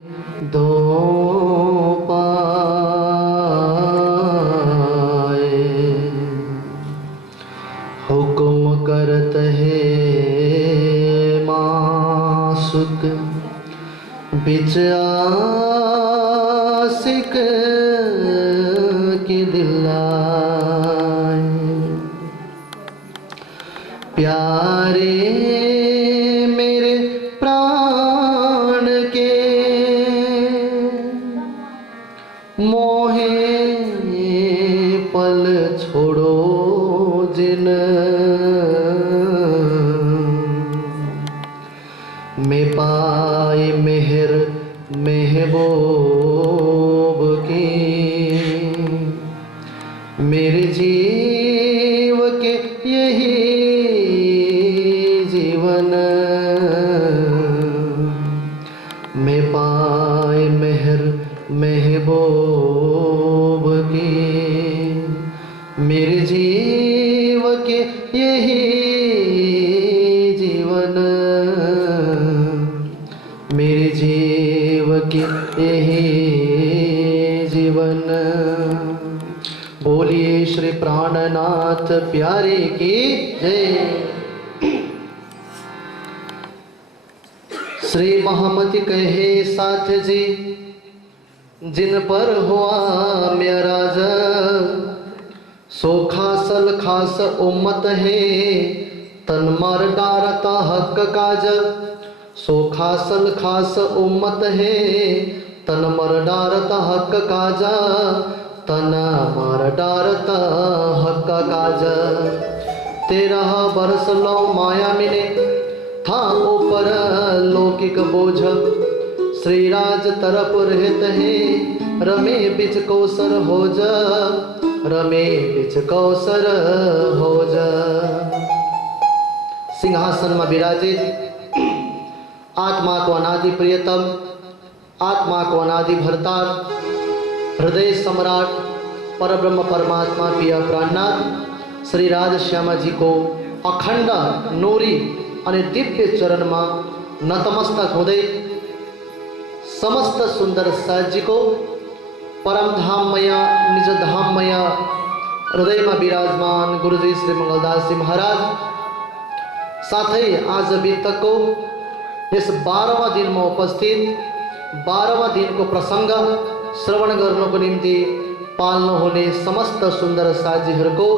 दो पाए हुक्म करत है मासुक बिच आशिक की दिलाए प्यारे मेरे प्राण के मोहे पल छोड़ो जिन में पाए मेहर महबूब की मेरे जीव के यही जीवन में पाए मेहर महबूब की मेरे जीव के यही जीवन मेरे जीव के यही जीवन। बोलिए श्री प्राणनाथ प्यारे की जय। श्री महामति कहे साथ जी जिन पर हुआ मेराज सो खासल खास उम्मत है तन मर डारता हक काज सो खासल खास उम्मत है तन मर डारता हक काजा तन मर डारता हक काज 13 बरस लो माया मिले था ऊपर लौकिक बोझ श्री राज तरफ रहत है रमे बिच कौसर हो जा रमे बिच कौसर हो जा। सिंहासन में विराजित आत्मा को अनादि प्रियतम आत्मा को अनादि भरतार हृदय सम्राट परब्रह्म परमात्मा पिया प्राणनाथ श्री राजश्यामा जी को अखंड नूरी અને દિવ્ય ચરણમાં નતમસ્તક હોદે समस्त सुंदर साजी को परम धाममय निज धाममय हृदय में विराजमान गुरुजी श्री मंगलदास जी महाराज साथ ही आज तक को इस 12वां दिन में उपस्थित 12वां दिन को प्रसंग श्रवण करने को निम्ति पाल्नु होने समस्त सुंदर साजीहरु को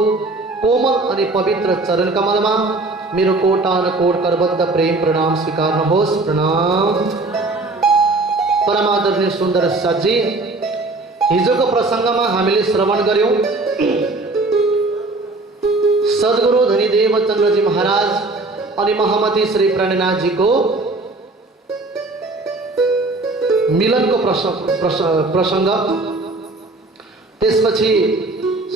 कोमल अनि पवित्र चरण कमल में मेरो कोटान कोट करबद्ध प्रेम प्रणाम स्वीकार्नुहोस्। प्रणाम। परमादरणीय सुंदर साजी हिजोको प्रसंगमा हामीले श्रवण गर्यौं सद्गुरु धनीदेव चन्द्रजी महाराज अनि महामती श्री प्राणनाथ जी को मिलनको प्रसंग त्यसपछि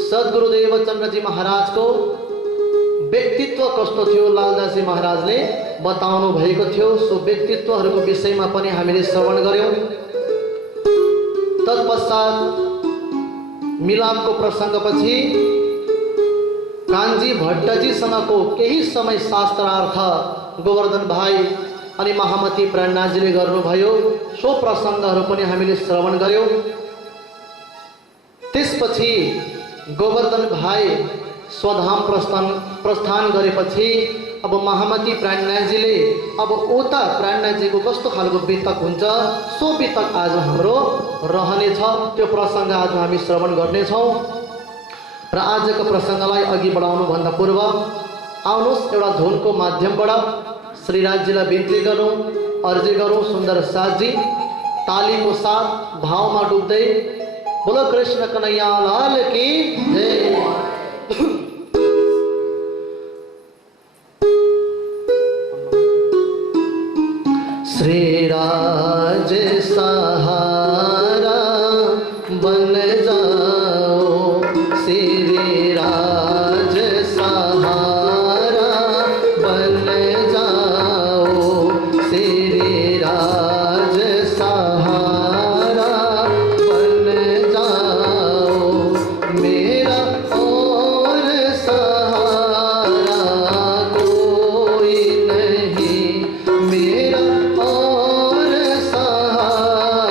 सद्गुरुदेव चन्द्रजी महाराज को व्यक्तित्व कस्तो थियो लालदासजी महाराजले बताउनु भएको थियो। सो व्यक्तित्वहरूको विषयमा पनि हामीले श्रवण गर्यौं। तत्पश्चात मिलापको प्रसंगपछि कान्छी भट्टजीसँगको केही समय शास्त्रार्थ गोवर्धन भाइ अनि महामती प्राणनाथजीले गर्नुभयो। सो प्रसंगहरू पनि हामीले श्रवण गर्यौं। त्यसपछि गोवर्धन भाइ स्वधाम प्रस्थान गरेपछि अब महामती प्राणनाथजीले अब उता प्राणनाथजीको कस्तो खालको बितक हुन्छ सो बितक आज हाम्रो रहनेछ। त्यो प्रसंग आज हामी श्रवण गर्नेछौं र आजको प्रसंगलाई अघि बढाउनु भन्दा पूर्व आउनुहोस् एउटा धुनको माध्यमबाट श्री राजजीलाई बिन्ती गरौँ अर्जी गरौँ। सुन्दर साथजी तालीको साथ भावमा डुब्दै बोलो कृष्ण कन्हैया लाल की जय। श्री राज सहारा बन जाओ श्री राज सहारा बन जाओ श्री राज सहारा बन जाओ मेरा और सहारा कोई नहीं मेरा और सहारा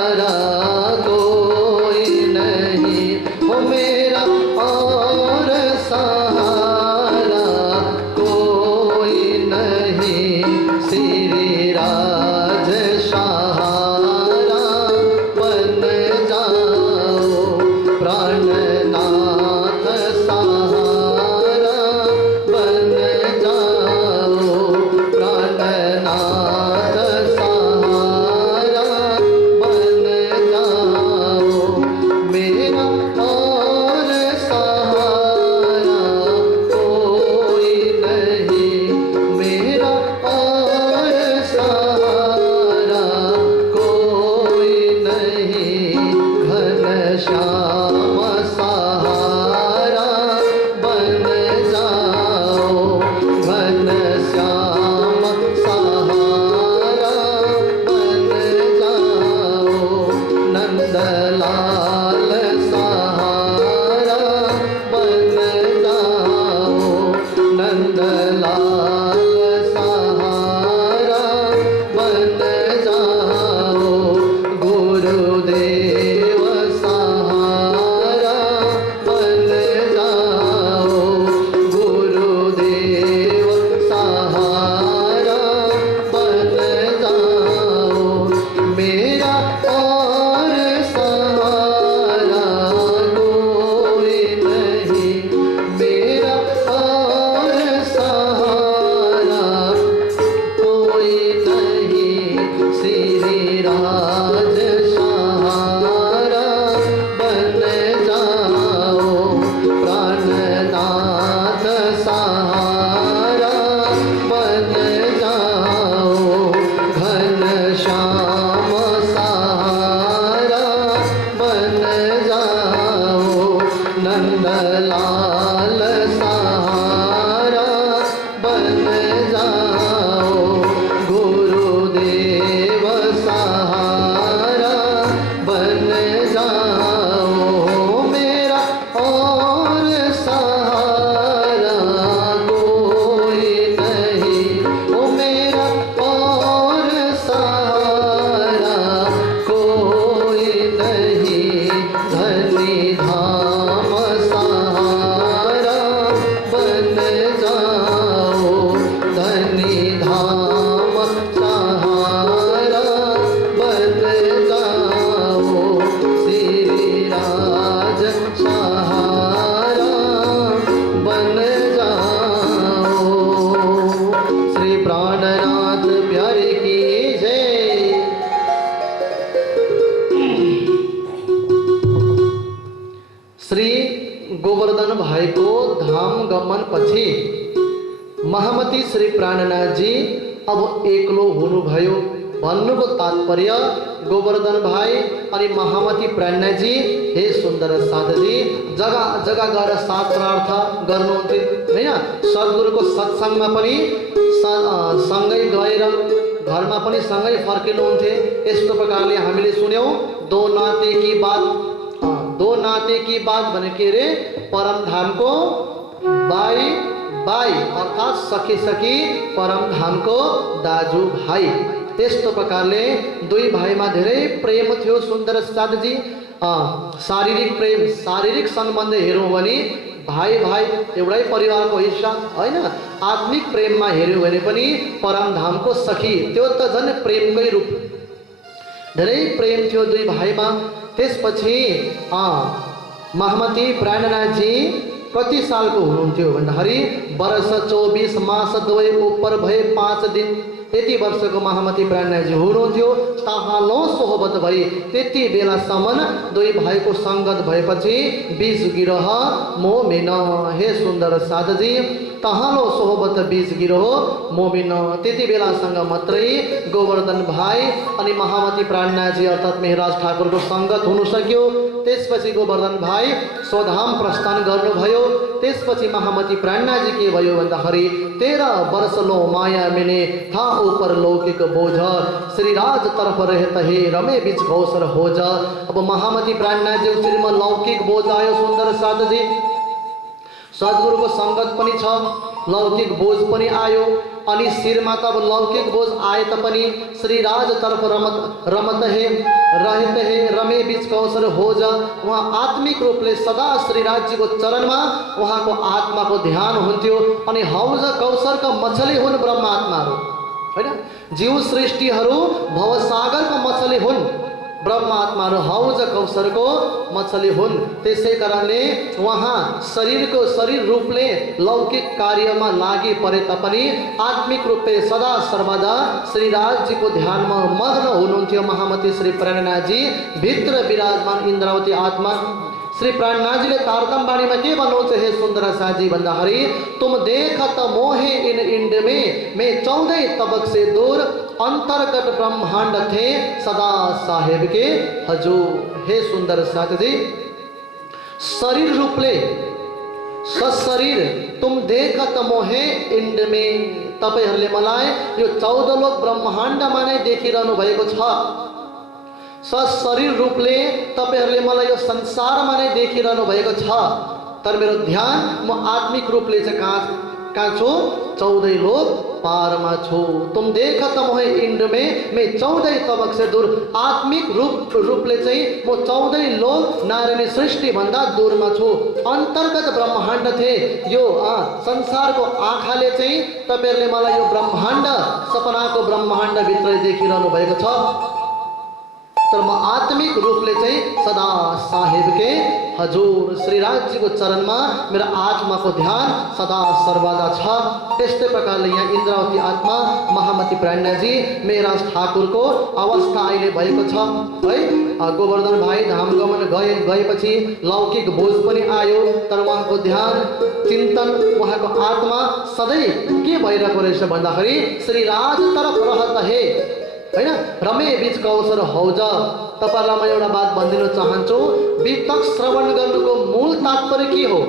श्याम सहारा बन जाओ, घन श्याम सहारा बन जाओ, नंदलाल सहारा बन जाओ, नंदलाल सहारा बन जाओ, गुरुदेव सहारा बन जाओ, गुरुदेव सहारा बन जाओ, मेरा और सहारा कोई नहीं, मेरा और सहारा कोई नहीं, श्री राज सहारा बन जाओ, प्राणनाथ सहारा बन जाओ, घन श्याम सहारा बन जाओ, नंदलाल सहारा बन जाओ, गुरुदेव सहारा बन जाओ, मेरा और सहारा कोई नहीं, ओ मेरा और सहारा कोई नहीं, धनी धाम सहारा बन जाओ, धनी धाम सहारा बन जाओ, श्री राज सहारा बन जाओ। श्री प्राणनाथ प्यारे की जय। श्री गोवर्धन भाई को धाम गमन पछि महामती श्री प्राणनाथजी अब एक्लो हुनुभयो भन्नुको तात्पर्य गोवर्धन भाइ अनि महामती प्राणनाथजी हे सुन्दर साधजी जग्गा जग्गा गएर शास्त्रार्थ गर्नुहुन्थ्यो हैन। सद्गुरुको सत्सङ्गमा पनि सँगै गएर घरमा पनि सँगै फर्किनुहुन्थे। यस्तो प्रकारले हामीले सुन्यौं दो नाते की बात, दो नाते की बात भने के रे परम धामको बाई बाई अर्थात सखी सखी परम धामको दाजु भाइ। यस्तो प्रकारले दुई भाइमा धेरै प्रेम थियो। सुन्दर साधजी शारीरिक प्रेम शारीरिक सम्बन्ध हेरौँ भने भाइ भाइ एउटै परिवारको हिस्सा हैन। आत्मिक प्रेममा हेर्यौँ भने पनि परम धामको सखी त्यो त झन् प्रेमकै रूप। धेरै प्रेम थियो दुई भाइमा। त्यसपछि महामती प्राणनाथजी कति सालको हुनुहुन्थ्यो भन्दाखेरि वर्ष 24 मास 2 उपर भए 5 दिन यति वर्षको महामती प्राणनाथजी हुनुहुन्थ्यो। ताहालो सोहबत भई त्यति बेलासम्म दुई भाइको सङ्गत भएपछि बीज गिरह मोमिन। हे सुन्दर साधजी तहालो सोहबत बीज गिरह मोमिन त्यति बेलासँग मात्रै गोवर्धन भाइ अनि महामती प्राणनाथजी अर्थात् मेहराज ठाकुरको सङ्गत हुन सक्यो। त्यसपछि गोवर्धन भाइ स्वधाम प्रस्थान गर्नुभयो। त्यसपछि महामती प्राणनाथजी के भयो भन्दाखेरि 13 वर्ष लो माया मिने था ऊपर लौकिक बोझ श्रीराज तरफ रहता हे रमे बीच गौसर हो जा। अब महामती प्राणनाथजी शिरमा लौकिक बोझ आयो। सुन्दर साधजी सद्गुरुको सङ्गत पनि छ, लौकिक बोझ पनि आयो अनि शिरमा त अब लौकिक बोझ आए तापनि श्रीराज तरफ रमत हे रहते हे रमे बीच कौशल हो जा। उहाँ आत्मिक रूपले सदा श्रीराजजीको चरणमा उहाँको आत्माको ध्यान हुन्थ्यो अनि हौज कौशलका मछली हुन् ब्रह्मात्माहरू हैन। जीव सृष्टिहरू भवसागरको मछली हुन्, ब्रह्मात्माहरू हौज कौशलको मछली हुन्। त्यसै कारणले उहाँ शरीर रूपले लौकिक कार्यमा लागि परे तापनि आत्मिक रूपले सदा सर्वदा श्रीराजजीको ध्यानमा मग्न हुनुहुन्थ्यो। महामती श्री प्राणनाथजी भित्र विराजमान इन्द्रावती आत्मा श्री प्राणनाथजीले तारतम बाणीमा के भन्नुहुन्छ हे सुन्दर साजी भन्दाखेरि तुम देखत मोहे इन इंड में 14 तबक से दूर अंतर्गत ब्रह्मांड थे सदा साहेब के हजूर। हे सुन्दर साजी शरीर रूपले सशरीर तुम देखत मोहे इंड में तपाईहरुले मलाई यो 14 लोक ब्रह्माण्डमा नै देखिरहनु भएको छ। सशरीर रूपले तपाईहरुले मलाई यो संसारमा नै देखिरहनु भएको छ। तर मेरो ध्यान म आत्मिक रूपले चाहिँ कहाँ छु? 14 लोक पारमा छु। तुम देखत मोहे इंड में मैं 14 तबक से दूर आत्मिक रूपले चाहिँ म 14 लोक नारायणी सृष्टि भन्दा दूरमा छु। अन्तर्गत ब्रह्माण्ड थे यो संसारको आँखाले चाहिँ तपाईहरुले मलाई यो ब्रह्माण्ड सपनाको ब्रह्माण्ड भित्र देखिरहनु भएको छ। तर म आत्मिक रूपले चाहिँ सदा साहेब के हजूर श्रीराज जी को चरण में मेरा आत्मा को ध्यान सदा सर्वदा छ। त्यस्तै प्रकारले यहाँ इन्द्रावती आत्मा महामती प्राणनाथजी मेहराज ठाकुर को अवस्था अहिले भएको छ है। गोवर्धन भाई धाम गमन गएपछि लौकिक बोझ पनि आयो, तर उहाँको ध्यान चिन्तन उहाँको आत्मा सधैँ के भइरहेको रहेछ भन्दाखेरि श्रीराज तरफ रहत हे हैन। रमे बीच कौशर हौज। तपाईलाई म एउटा बात भनिदिन चाहन्छु, वितक श्रवण गर्नुको मूल तात्पर्य के हो?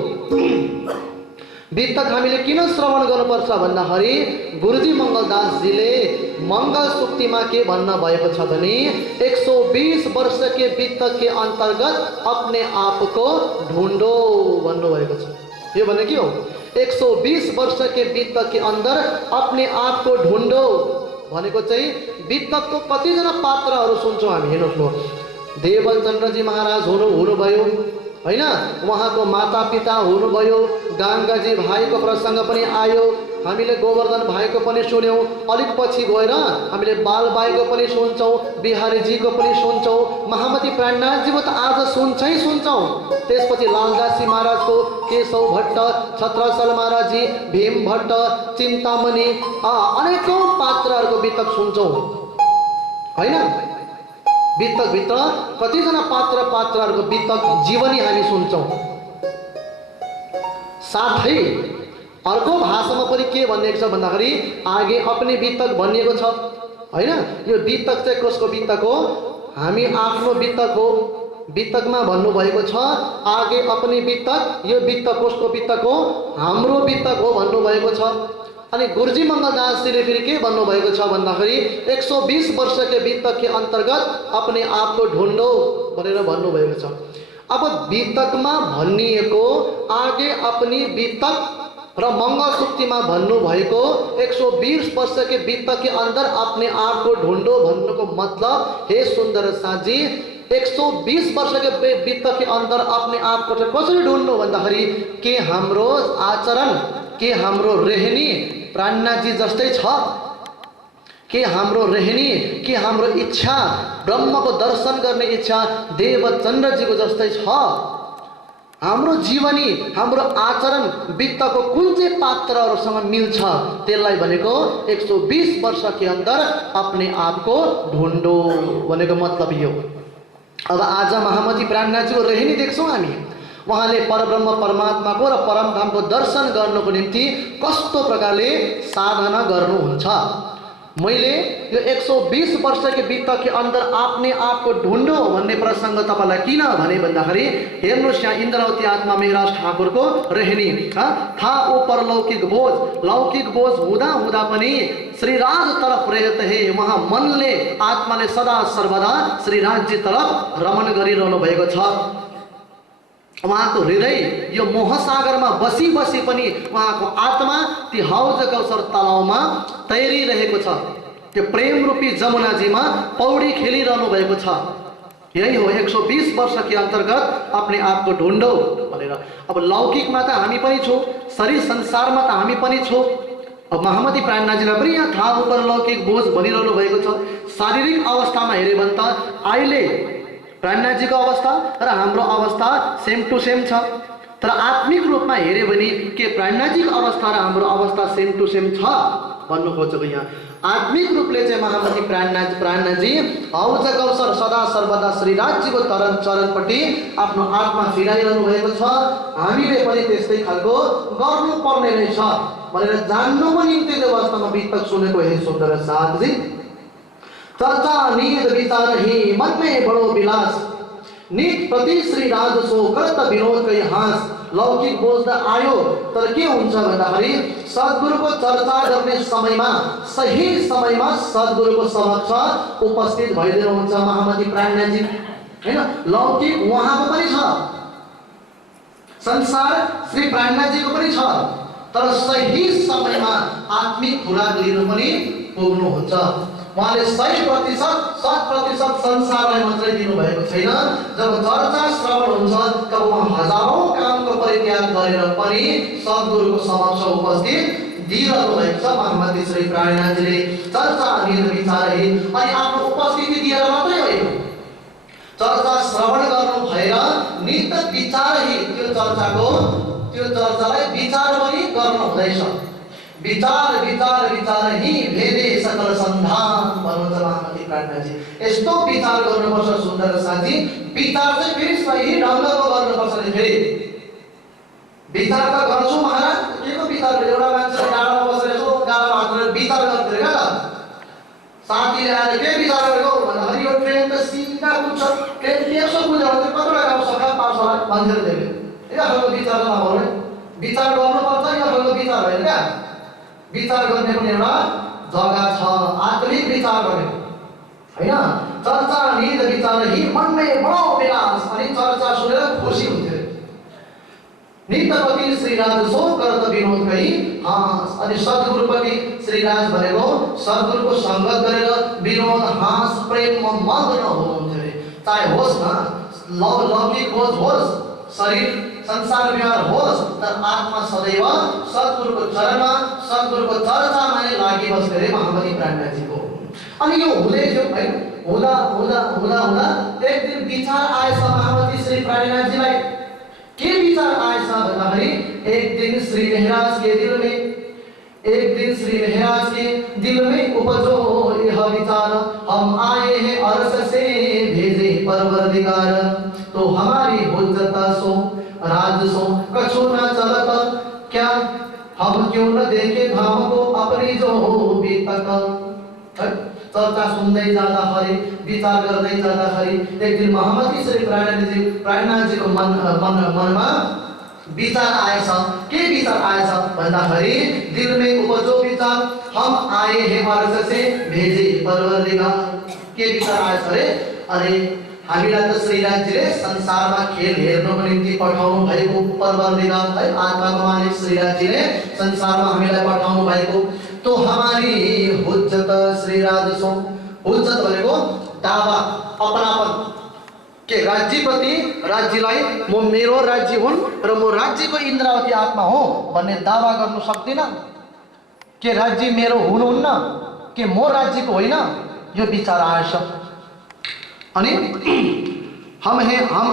वितक हामीले किन श्रवण गर्नुपर्छ भन्दाखेरि गुरुजी मंगलदास जीले मंगल सुक्तिमा के भन्न भएको छ भने 120 वर्ष के वितक के अंतर्गत अपने आप को ढूंढो भन्नु भएको छ। यो भने के हो? 120 वर्ष के वितक के अंदर अपने आप को ढूंढो भनेको चाहिँ वितकको कतिजना पात्रहरू सुन्छौँ हामी। हेर्नुहोस्, देवलचन्द्रजी महाराज हुनुभयो हैन, उहाँको माता पिता हुनुभयो, गंगाजी भाइको प्रसंग पनि आयो, हामीले गोवर्धन भाइको पनि सुन्यौं, अलिक पछि गएर हामीले बाल भाइको पनि सुन्छौं, बिहारीजीको पनि सुन्छौं, महामती प्राणनाथजीको त आज सुन्छौं। त्यसपछि लालदासी महाराजको, केशव भट्ट, छत्रसाल महाराजजी, भीम भट्ट, चिन्तामणि अनेकौं पात्रहरूको वितक सुन्छौं हैन। वितक भित्र कतिजना पात्रहरूको वितक जीवनी हामी सुन्छौं। साथै अर्को भाषामा पनि के भनिएको छ भन्दाखेरि आगे अपने वितक भनिएको छ हैन। यो वितक चाहिँ कसको वितक हो? हामी आफ्नो वितक हो। वितकमा भन्नु भएको छ आगे अपने वितक, यो वितक कसको वितक हो? हाम्रो वितक हो भन्नु भएको छ। अनि गुरुजी मंगलदास जीले फेरि के भन्नु भएको छ भन्दाखेरि 120 वर्ष के वितक के अंतर्गत अपने आप को ढूंढो भनेर भन्नु भएको छ। अब वितकमा भनिएको आगे अपनी वितक र मंगल सुक्तिमा भन्नु भएको 120 वर्ष के वितक के अंदर अपने आप को ढूंढो भन्नुको मतलब हे सुन्दर साजी 120 वर्ष के वितक के अंदर अपने आप को कसरी ढूंढ्नु भन्दाखेरि के हाम्रो आचरण, के हाम्रो रहनी प्राणनाथजी जस्तै छ? के हाम्रो रहनी, के हाम्रो इच्छा ब्रह्म को दर्शन गर्ने इच्छा देवचन्द्रजीको जस्तै छ? हाम्रो जीवनी, हाम्रो आचरण वित्तको कुन चाहिँ पात्रहरूसँग मिल्छ? त्यसलाई भनेको 120 वर्ष के अंदर अपने आप को ढूंढो भनेको मतलब यो। अब आज महामती प्राणनाथजीको रहनी देख्छौं हामी। उहाँले परब्रह्म परमात्माको र परमधामको दर्शन गर्नको निम्ति कस्तो प्रकारले साधना गर्नुहुन्छ। मैले यो 120 वर्ष के वितक के अंदर अपने आप को ढूंढो भन्ने प्रसंग तपाईलाई किन भने भन्दाखेरि हेर्नुस् यहाँ इन्द्रावती आत्मा मेहराज ठाकुर को रहनी था ऊपर लौकिक बोझ हुँदा पनि श्रीराज तरफ रहेत हे। वहाँ मनले आत्माले सदा सर्वदा श्रीराज जी तरफ रमण गरिरहनु भएको छ। उहाँको हृदय यो मोहसागरमा बसी पनि उहाँको आत्मा ती हौज कौशर तलाउमा तैरिरहेको छ। त्यो प्रेम रूपी जमुनाजीमा पौडी खेलिरहनु भएको छ। यही हो 120 वर्ष के अंतर्गत अपने आप को ढूंढो भनेर। अब लौकिकमा त हामी पनि छौं, शरीर संसारमा त हामी पनि छौं। अब महामती प्राणनाथजीलाई पनि यहाँ थाहा उपर लौकिक बोझ भनिरहनु भएको छ। शारीरिक अवस्थामा हेरे भने त अहिले प्राणनाथजी को अवस्था र हाम्रो अवस्था सेम टू सेम छ। तर आत्मिक रूपमा हेरे भने के प्राणनाथजी को अवस्था र हाम्रो अवस्था सेम टू सेम छ? भन्नु खोजेको यहाँ आत्मिक रूपले चाहिँ महामती प्राणनाथजी हौज कौशल सदा सर्वदा श्रीराजजीको चरणपट्टि आफ्नो आत्मा फिराइरहनु भएको छ। हामीले पनि त्यस्तै खालको गर्नुपर्ने रहेछ भनेर जान्नुको निम्ति त्यो वास्तवमा वितक सुनेको हे सुन्दर साथजी। चर्चा निद विचार ही मन में बड़ो विलास नित प्रति श्री राज सो करत विनोद कई हाँस। लौकिक बोझ त आयो तर के हुन्छ भन्दाखेरि सद्गुरुको चर्चा गर्ने समयमा सही समयमा सद्गुरुको समक्ष उपस्थित भइदिनुहुन्छ महामती प्राणनाथजी हैन। लौकिक उहाँको पनि छ, संसार श्री प्राणनाथजीको पनि छ, तर सही समयमा आत्मिक खुराक लिनु पनि पुग्नुहुन्छ। उहाँले 100% संसारलाई मात्रै दिनुभएको छैन। जब चर्चा श्रवण हुन्छ तब उहाँ हजारौं कामको परित्याग गरेर पनि सद्गुरुको समक्ष उपस्थित दिइरहनु भएको छ महामती श्री प्राणनाथजीले। चर्चा निर विचार ही अनि आफ्नो उपस्थिति दिएर मात्रै होइन, चर्चा श्रवण गर्नु भएर नित विचार ही त्यो चर्चालाई विचार पनि गर्नु हुँदैछ। विचार विचार विचार ही भेदे सकल संधान भन्नुहुन्छ महामती प्राणनाथजी। यस्तो विचार गर्नुपर्छ सुन्दर साथी। विचार चाहिँ फेरि सही ढङ्गको गर्नुपर्छ नि। फेरि विचार त गर्छु महाराज, के को विचार? एउटा मान्छे गाडामा बसेर यसो गाडामा हात गरेर विचार गर्दै क्या त साथीले आएर के विचार गरेको भन्दाखेरि यो ट्रेन त सिधा कुद्छ, ट्रेन त्यसो कुद्यो भने कतिवटा गाउँ सरकार पास होला मान्छेले देख्यो। यो खालको विचार नभर्ने, विचार गर्नुपर्छ। यो खालको विचार होइन क्या। विचार गर्ने पनि एउटा जग्गा छ, आत्मिक विचार गर्ने हैन। चर्चा निद विचार ही मन में बडो विलास अनि चर्चा सुनेर खुसी हुन्थ्यो। नित्यपति श्रीराज सो करत विनोद कही हाँस। अनि सद्गुरुपति श्रीराज भनेको सद्गुरुको संगत गरेर विनोद हाँस प्रेममा मग्न हुनुहुन्थ्यो। चाहे होस् न लौकिक बोझ होस्, शरीर संसार व्यवहार होस्, तर आत्मा सदैव सद्गुरुको चरणमा सद्गुरुको चर्चामा नै लागि बस्ने रे महामती प्राणनाथजीको। अनि यो हुँदै थियो है, हुँदा हुँदा हुँदा हुँदा एक दिन विचार आएछ महामती श्री प्राणनाथजीलाई। के विचार आएछ भन्दाखेरि एक दिन श्री महाराज के दिल में उपजो यह विचार, हम आए हैं अर्श से भेजे परवरदिगार, तो हमारी हुज्जत सो राज सो कछु न चलत, क्या हम क्यों न देखे धाम को अपनी जो बीतक। चर्चा सुन्दै जाँदाखेरि विचार गर्दै जाँदाखेरि एक दिन महामती श्री प्राणनाथजीको मनमा विचार आएछ। के विचार आएछ भन्दाखेरि दिल में उपजो विचार, हम आए हैं अर्श से भेजे परवरदिगार। के विचार आएछ अरे हामीलाई त श्रीराजजीले संसारमा खेल हेर्नको निम्ति पठाउनु भएको परवरदिगार है, आत्माको मालिक श्रीराजजीले संसारमा हामीलाई पठाउनु भएको। तो हमारी हुज्जत श्रीराज सो, हुज्जत भनेको दावा अपनापन के राज्यप्रति, राज्यलाई म मेरो राज्य हुन् र म राज्यको इन्द्रावती आत्मा हो भन्ने दावा गर्नु सक्दिन। के राज्य मेरो हुनुहुन्न, के म राज्यको होइन, यो विचार आएछ। अनि हम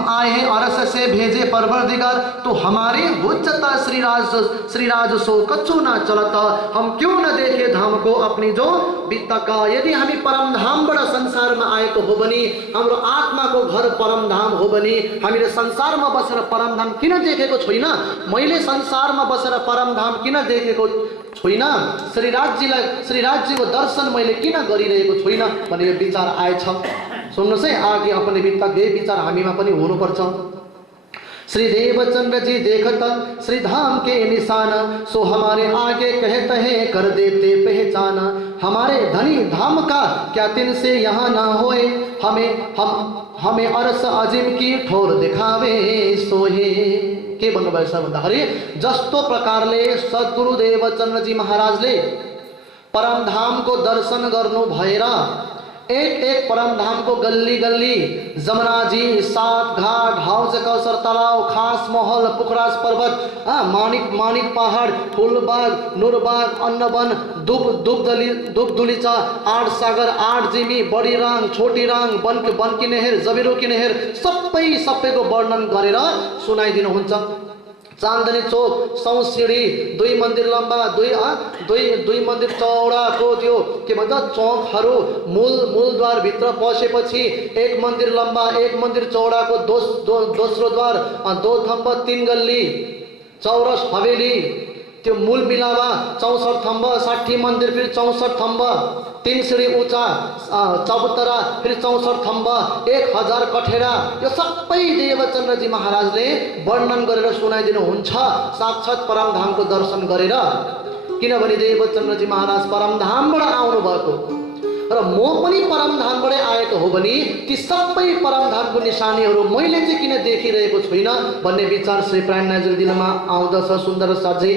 आए हैं अर्श से भेजे परवरदिगार, तो हमारी हुज्जत श्रीराज सो कछु ना चलत, हम क्यों न देखे धाम को अपनी जो बीतक। यदि हामी परमधामबाट संसारमा आएको हो भने, हाम्रो आत्माको घर परमधाम हो भने हामीले संसारमा बसेर परमधाम किन देखेको छैन? मैले संसारमा बसेर परमधाम किन देखेको छैन? श्रीराजजीको दर्शन मैले किन गरिरहेको छैन भन्ने विचार आएछ। सुन्नुहोस् है, आगे अपने बित्तक यही विचार हामीमा पनि हुनुपर्छ। श्री देवचंद्र जी देखत श्री धाम के निशान, सो हमारे आगे कहते हैं कर देते पहचान, हमारे धनी धाम का क्या तिन से यहाँ ना होए, हमें अरस अजिम की ठोर दिखावे सोहे। के भन्नुभएको छ भन्दाखेरि जस्तो प्रकारले सद्गुरु देवचन्द्रजी महाराजले परमधामको दर्शन गर्नु भएर एक परमधाम को गल्ली गल्ली जमुनाजी, सात घाट, हौज कौसर तालाब, खास महल, पुखराज पर्वत, मानिक पहाड़, फूलबाग, नूरबाग, अन्नवन, दुबदुलीचा, आठ सागर, आठ जिमी, बड़ी रांग, छोटी रांग, बनकी नेहेर, जबिरो की नेहेर सबैको वर्णन गरेर सुनाइदिनुहुन्छ। चांदनी चौक 100 सिडी 2 मन्दिर लम्बा 2 मन्दिर चौडाको त्यो के भन्छ चौकहरू मूलद्वार भित्र पसेपछि 1 मन्दिर लम्बा 1 मन्दिर चौडाको दोस्रो द्वार 2 थम्ब 3 गल्ली चौरस हवेली त्यो मूल मिलावा 64 थम्ब 60 मन्दिर फिर 64 थम्ब 3 सिडी ऊंचा चबुतरा फिर 64 थम्ब 1000 कठेरा यो सबै देवचन्द्रजी महाराजले वर्णन गरेर सुनाइदिनुहुन्छ साक्षात् परमधामको दर्शन गरेर। किनभने देवचन्द्रजी महाराज परमधामबाट आउनु भएको र म पनि परमधामबाटै आएको हो भने ती सबै परमधामको निशानीहरू मैले चाहिँ किन देखिरहेको छुइनँ भन्ने विचार श्री प्राणनाथजीको दिलमा आउँदछ। सुन्दर साथी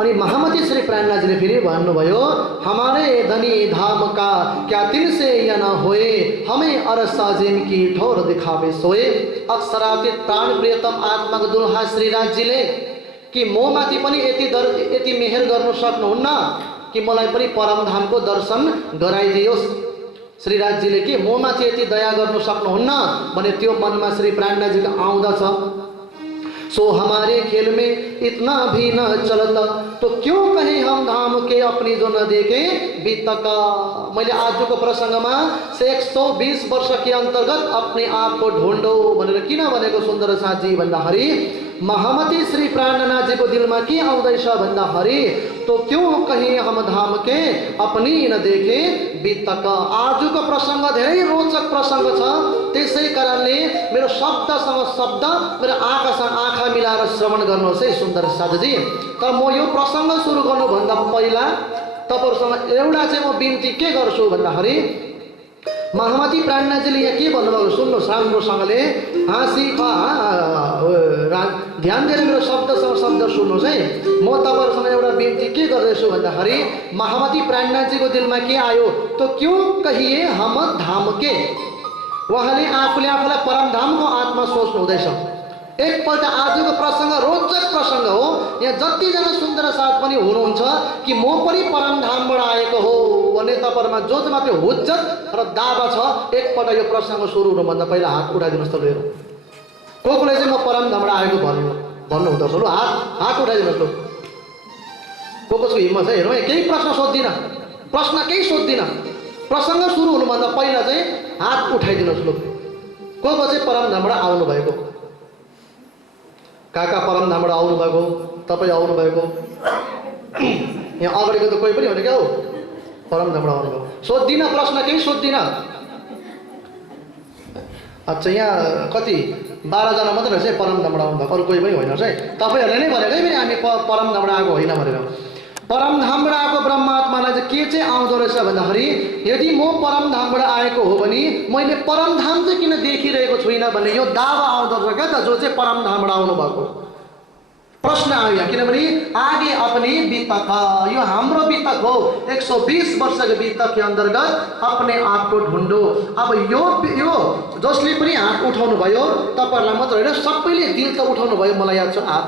अनि महामती श्री प्राणनाथजीले फेरि भन्नुभयो हमारे धनी धाम का क्या तिन से या न होए हमें अरसा जिम की ठोर दिखावे सोए। अक्षरातीत प्राण प्रियतम आत्माको दुल्हा श्रीराजजीले कि म माथि पनि यति मेहेर गर्नु सक्नुहुन्न कि मलाई पनि परमधामको दर्शन गराइदियोस्। श्रीराजजीले कि म माथि यति दया गर्नु सक्नुहुन्न भने त्यो मनमा श्री प्राणनाथजीको आउँदछ। सो हमारे खेल में इतना भी न चलता तो क्यों कहें हम धाम के अपनी जो न देखे बीतका। मैले आजको प्रसंगमा 120 वर्ष के अंतर्गत अपने आप को ढूंढो भनेर किन भनेको सुन्दर साथी भन्दाखेरि महामती श्री प्राणनाथ को दिल में के आउँदैछ भन्दाखेरि तो क्यों कहीं हम धाम के अपनी न देखे बीतका। आजको प्रसंग धेरै रोचक प्रसंग छ त्यसै कारणले मेरो शब्दसँग शब्द मेरो आँखासँग आँखा मिलाएर श्रवण गर्नुहोस् है सुन्दर साथीजी। तर म यो प्रसंग सुरु गर्नुभन्दा पहिला तपाईहरुसँग एउटा चाहिँ म बिन्ती के गर्छु भन्दाखेरि महामती प्राणनाथजीले यहाँ के भन्नुभएको सुन्नुहोस् राम्रोसँगले हाँसी ध्यान दिएर मेरो शब्दसँग शब्द सुन्नुहोस् है। म तपाईहरुसँग एउटा बिन्ती के गर्दैछु भन्दाखेरि महामती प्राणनाथजीको दिलमा के आयो तो क्यों कहिए हम धाम के। उहाँले आफूले आफूलाई परमधामको आत्मा सोच्नु हुँदैछ। एकपल्ट आजको प्रसंग रोचक प्रसंग हो। यहाँ जतिजना सुन्दर साथ पनि हुनुहुन्छ कि म पनि परमधामबाट आएको हो भन्ने तपाईहरुमा जो मात्रै हुज्जत र दावा छ एकपल्ट यो प्रसंग सुरु हुनुभन्दा पहिला हात उठाइदिनुहोस् त लिएर। कोले चाहिँ म परमधामबाट आएको भन्नु हुँदछ लु हात उठाइदिनुहोस् लु। को हिम्मत छ हेरौँ है। केही प्रश्न सोध्दिन प्रश्न केही सोध्दिन प्रसंग सुरु हुनुभन्दा पहिला चाहिँ हात उठाइदिनुहोस् लु। को चाहिँ परमधामबाट आउनु भएको काका परमधामबाट आउनु भएको तपाई आउनु भएको यहाँ अगाडिको त कोही पनि होइन क्या हो परमधामबाट आउनु भएको सोध्दिन प्रश्न केही सोध्दिन। अच्छा यहाँ कति 12 जना मात्र रहेछ है परमधामबाट आउनु भएको अरू कोही पनि होइन है। तपाईहरुले नै भनेकै पनि हामी परमधामबाट आएको होइन भनेर। परमधामबाट आएको ब्रह्मात्मालाई चाहिँ के चाहिँ आउँदो रहेछ भन्दाखेरि यदि म परमधामबाट आएको हो भने मैले परमधाम चाहिँ किन देखिरहेको छुइनँ भन्ने यो दावा आउँदो रहेछ क्या त जो चाहिँ परमधामबाट आउनु भएको प्रश्न आयो। किनभने आगे अपनी बीतक यो हाम्रो बीतक हो 120 वर्ष के बीतक के अंतर्गत अपने आप को ढूंढो। अब यो जसले पनि हात उठाउनु भयो तपाईहरुलाई मात्र हैन सबैले दिल त उठाउनु भयो। मलाई याद छ हात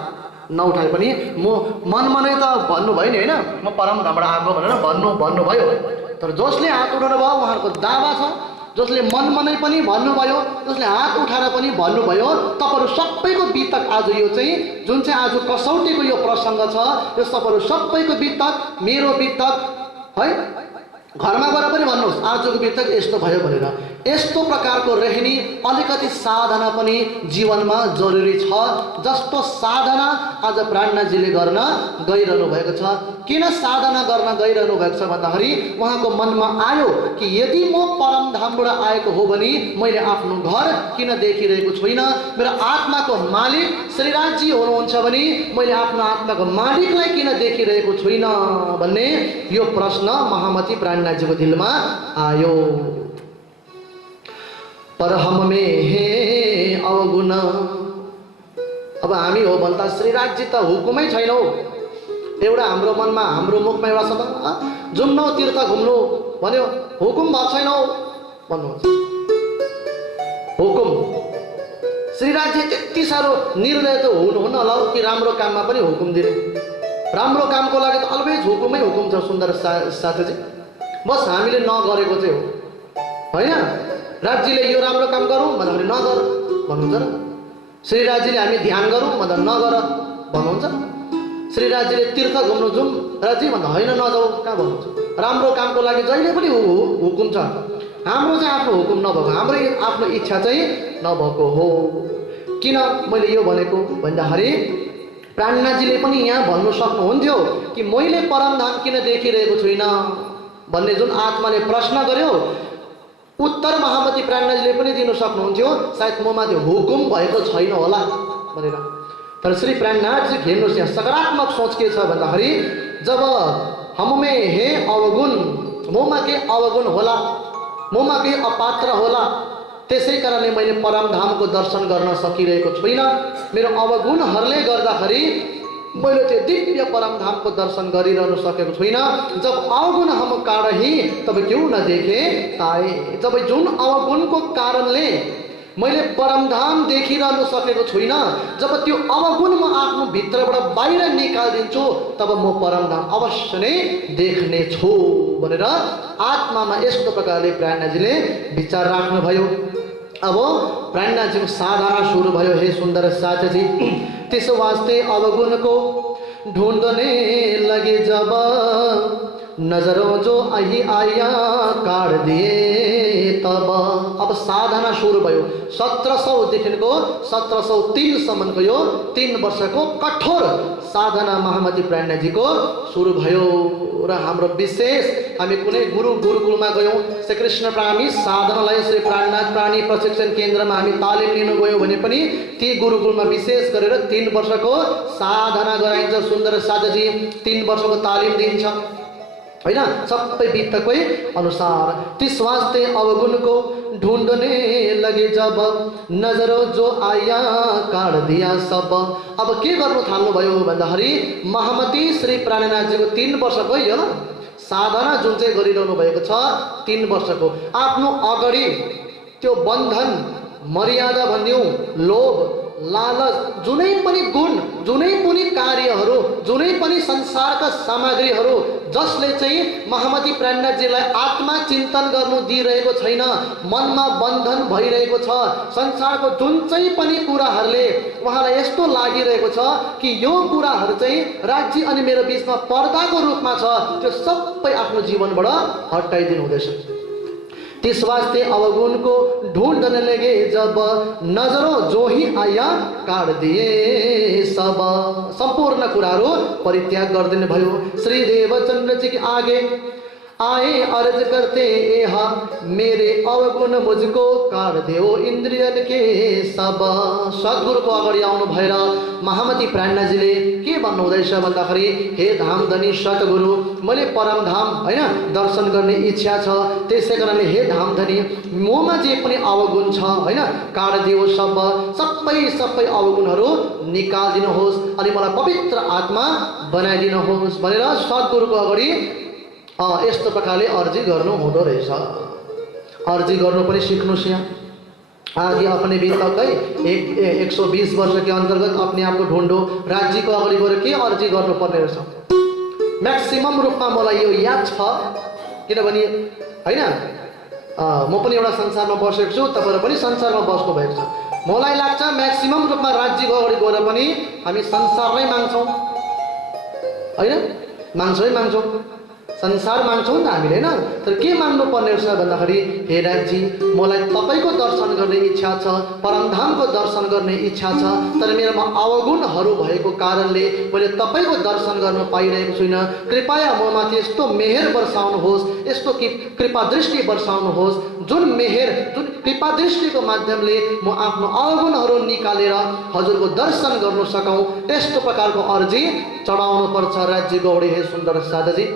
नउठाए पनि म मनमा नै त भन्नु भयो नि हैन म परमधामबाट आएको भनेर भन्नुभयो। तर जसले हात उठाउनु भयो उहाँहरुको दावा छ जसले मनमा नै पनि भन्नुभयो जसले हात उठाएर पनि भन्नुभयो तपाईहरु सबैको बीतक आज यो चाहिँ जुन चाहिँ आज कसौटीको यो प्रसंग छ यो तपाईहरु सबैको बीतक मेरो बीतक है घरमा गएर पनि भन्नुहोस् आजको बीतक यस्तो भयो भनेर। यस्तो प्रकारको रहनी अलिकति साधना पनि जीवनमा जरुरी छ जस्तो साधना आज प्राणनाथजीले गर्न गइरहनु भएको छ। किन साधना गर्न गइरहनु भएको छ भन्दाखेरि उहाँको मनमा आयो कि यदि म परमधामबाट आएको हो भने मैले आफ्नो घर किन देखिरहेको छुइनँ मेरो आत्माको मालिक श्रीराजजी हुनुहुन्छ भने मैले आफ्नो आत्माको मालिकलाई किन देखिरहेको छुइनँ भन्ने यो प्रश्न महामती प्राणनाथजीको दिलमा आयो। पर हम में है अवगुण अब हामी हो भन्दा श्रीराजजी त हुकुमै छैन हो। एउटा हाम्रो मनमा हाम्रो मुखमा एउटा शब्द जुम्नो तीर्थ घुम्नु भन्यो हुकुम भएको छैन हो भन्नुहुन्छ। हुकुम श्रीराजजी त्यति साह्रो निर्दय त हुनुहुन्न होला कि राम्रो काममा पनि हुकुम दिने। राम्रो कामको लागि त अलवेज हुकुमै हुकुम छ सुन्दर साथीजी। बस हामीले नगरेको चाहिँ हो होइन। राजजीले यो राम्रो काम गरौँ भन्दाखेरि नगर भन्नुहुन्छ र श्रीराजीले हामी ध्यान गरौँ भन्दा नगर भन्नुहुन्छ, श्रीराजीले तीर्थ घुम्नु जाउँ राजी भन्दा होइन नजाऊ कहाँ भन्नुहुन्छ। राम्रो कामको लागि जहिले पनि हुकुम छ, हाम्रो चाहिँ आफ्नो हुकुम नभएको, हाम्रो आफ्नो इच्छा चाहिँ नभएको हो। किन मैले यो भनेको भन्दाखेरि प्राणनाथजीले पनि यहाँ भन्नु सक्नुहुन्थ्यो कि मैले परमधाम किन देखिरहेको छुइनँ भन्ने जुन आत्माले प्रश्न गर्यो, उत्तर महामती प्राणनाथजीले पनि दिन सक्नुहुन्थ्यो, सायद ममाथि हुकुम भएको छैन होला भनेर। तर श्री प्राणनाथजी हेर्नुहोस् यहाँ सकारात्मक सोच के छ भन्दाखेरि, जब हममे हे अवगुण, मोमा के अवगुण होला, मोमा के अपात्र होला, त्यसै कारणले मैले परमधामको दर्शन गर्न सकिरहेको छुइनँ। मेरो अवगुणहरूले गर्दाखेरि मैले त्यो दिव्य परमधामको दर्शन गरिरहन सकेको छुइनँ। जब अवगुण हम कारणही तब क्यों न देखे ताए, जब जुन अवगुणको कारणले मैले परमधाम देखिरहन सकेको छुइनँ, जब त्यो अवगुण म आफ्नो भित्रबाट बाहिर निकालिदिन्छु तब म परमधाम अवश्य नै देख्ने छु भनेर आत्मामा यस्तो प्रकारले प्राणनाथजीले विचार राख्नुभयो। अब प्राणनाथजीको साधना सुरु भयो। हे सुन्दर साथी, त्यसो वास्ते अवगुण को ढूंढने लगे जब, नजरों जो अही आया काट दिए तब। अब साधना सुरु भयो। 1700 देखिको 1703 सम्मको यो 3 वर्षको कठोर साधना महामती प्राणनाथजीको सुरु भयो। र हाम्रो विशेष हामी कुनै गुरुकुलमा गयौँ, श्री कृष्ण प्राणी साधनालाई श्री प्राणनाथ प्राणी प्रशिक्षण केन्द्रमा हामी तालिम लिनु गयौँ भने पनि ती गुरुकुलमा विशेष गरेर 3 वर्षको साधना गराइन्छ। सुन्दर साधजी 3 वर्षको तालिम दिन्छ हैन, सबै वित्तकै अनुसार। त्यस वास्ते अवगुण को ढूंढने लगे जब, नजरों जो आया काट दिया सब। अब के गर्नु थाल्नु भयो भन्दाखेरि महामती श्री प्राणनाथजीको 3 वर्षको यो साधना जुन चाहिँ गरिरहनु भएको छ 3 वर्षको, आफ्नो अगाडि त्यो बन्धन मर्यादा भनिदिउँ, लोभ लालच, जुनै पनि गुण, जुनै पनि कार्यहरू, जुनै पनि संसारका सामग्रीहरू जसले चाहिँ महामती प्राणनाथजीलाई आत्मा चिन्तन गर्नु दिइरहेको छैन, मनमा बन्धन भइरहेको छ, संसारको जुन चाहिँ पनि कुराहरूले उहाँलाई यस्तो लागिरहेको छ कि यो कुराहरू चाहिँ राज्य अनि मेरो बिचमा पर्दाको रूपमा छ, त्यो सबै आफ्नो जीवनबाट हटाइदिनु हुँदैछ। तिस वास्ते अवगुण को ढूंढने लगे जब, नजरों जो ही आया काट दिए सब। संपूर्ण कुराहरू परित्याग गर्दिनु भयो। श्री देवचंद्र जी के आगे आए अर्ज करते एहा, मेरे अवगुण मुझको काट देओ इंद्रियन के सब। सद्गुरुको अगाडि आउनु भएर महामती प्राणनाथजीले के भन्नु हुँदैछ भन्दाखेरि, हे धामधनी सद्गुरु, मैले परमधाम हैन दर्शन गर्ने इच्छा छ, त्यसै कारणले हे धामधनी ममा जे पनि अवगुण छ हैन काट देओ सब, सबै अवगुणहरू निकालिदिनुहोस् अनि मलाई पवित्र आत्मा बनाइदिनुहोस् भनेर सद्गुरुको अगाडि यस्तो प्रकारले अर्जी गर्नु हुँदो रहेछ। अर्जी गर्नु पनि सिक्नुस्। यहाँ आगे अपने भी तक 120 वर्ष के अंतर्गत अपने आप को ढूंढो। राज्य को अगाडि गएर के अर्जी गर्नुपर्ने रहेछ। मैक्सिमम रूपमा मलाई यो याद छ, किनभने हैन म पनि एउटा संसारमा बसेको छु, तपाईहरु पनि संसारमा बस्नु भएको छ। मलाई लाग्छ मैक्सिमम रूपमा राज्यको अगाडि गएर पनि हामी संसारमै माग्छौं हैन, माग्छौं संसार माग्छौं नि हामीले हैन। तर के माग्नु पर्ने रहेछ भन्दाखेरि, हे राज्य मलाई तपाईको दर्शन गर्ने इच्छा छ, परमधामको दर्शन गर्ने इच्छा छ, तर मेरोमा अवगुणहरू भएको कारणले मैले तपाईको दर्शन गर्न पाइरहेको छैन। कृपया ममाथि यस्तो मेहेर वर्षाउनुहोस्, यस्तो कृपा दृष्टि वर्षाउनुहोस्, जुन मेहेर जुन कृपा दृष्टिको माध्यमले म आफ्नो अवगुणहरू निकालेर हजुरको दर्शन गर्न सकौं, यस्तो प्रकारको अर्जी चढाउनु पर्छ राज्य गौडी। हे सुन्दर साधजी,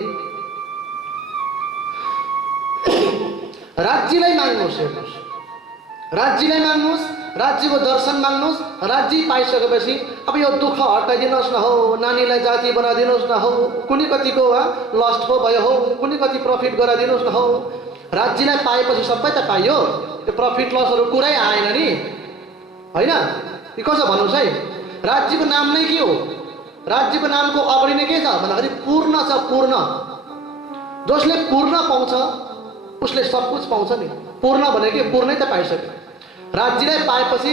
राज्यलाई माग्नुहोस्, हेर्नुहोस्, राज्यलाई माग्नुहोस्, राज्यको दर्शन माग्नुहोस्। राज्य पाइसकेपछि अब यो दुःख हटाइदिनुहोस् न हौ, नानीलाई जाति बनाइदिनुहोस् न हौ, कुनै कतिको लस्ट हो भयो हो, कुनै कति प्रफिट गराइदिनुहोस् न हौ। राज्यलाई पाएपछि सबै त पाइयो, त्यो प्रफिट लसहरू कुरै आएन नि हैन। यो कसो भन्नुहोस् है, राज्यको नाम नै के हो? राज्यको नामको अगाडि नै के छ भन्दाखेरि पूर्ण छ। पूर्ण, जसले पूर्ण पाउँछ उसले सब कुछ पाउँछ नि। पूर्ण भनेको पूर्णै त पाइसक्यो। राज्यलाई पाएपछि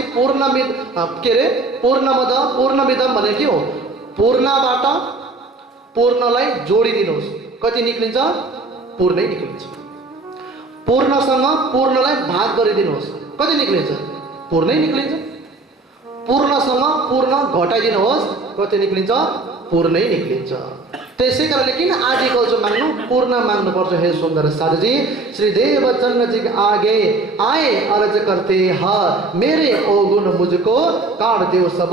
के अरे पूर्णमिदम भने के हो? पूर्णबाट पूर्णलाई जोडिदिनुहोस्, कति निक्लिन्छ? पूर्णै निक्लिन्छ। पूर्णसँग पूर्णलाई भाग गरिदिनुहोस्, कति निक्लिन्छ? पूर्णै निक्लिन्छ। पूर्णसँग पूर्ण घटाइदिनुहोस्, कति निक्लिन्छ? पूर्णै निक्लिन्छ। त्यसै कारणले किन आदिकल्प जो माग्नु? पूर्ण माग्नुपर्छ। हे सुंदर साधुजी, श्री देवचंद्र जी आगे आए अर्ज करते हैं, मेरे अवगुण मुझको काट देव सब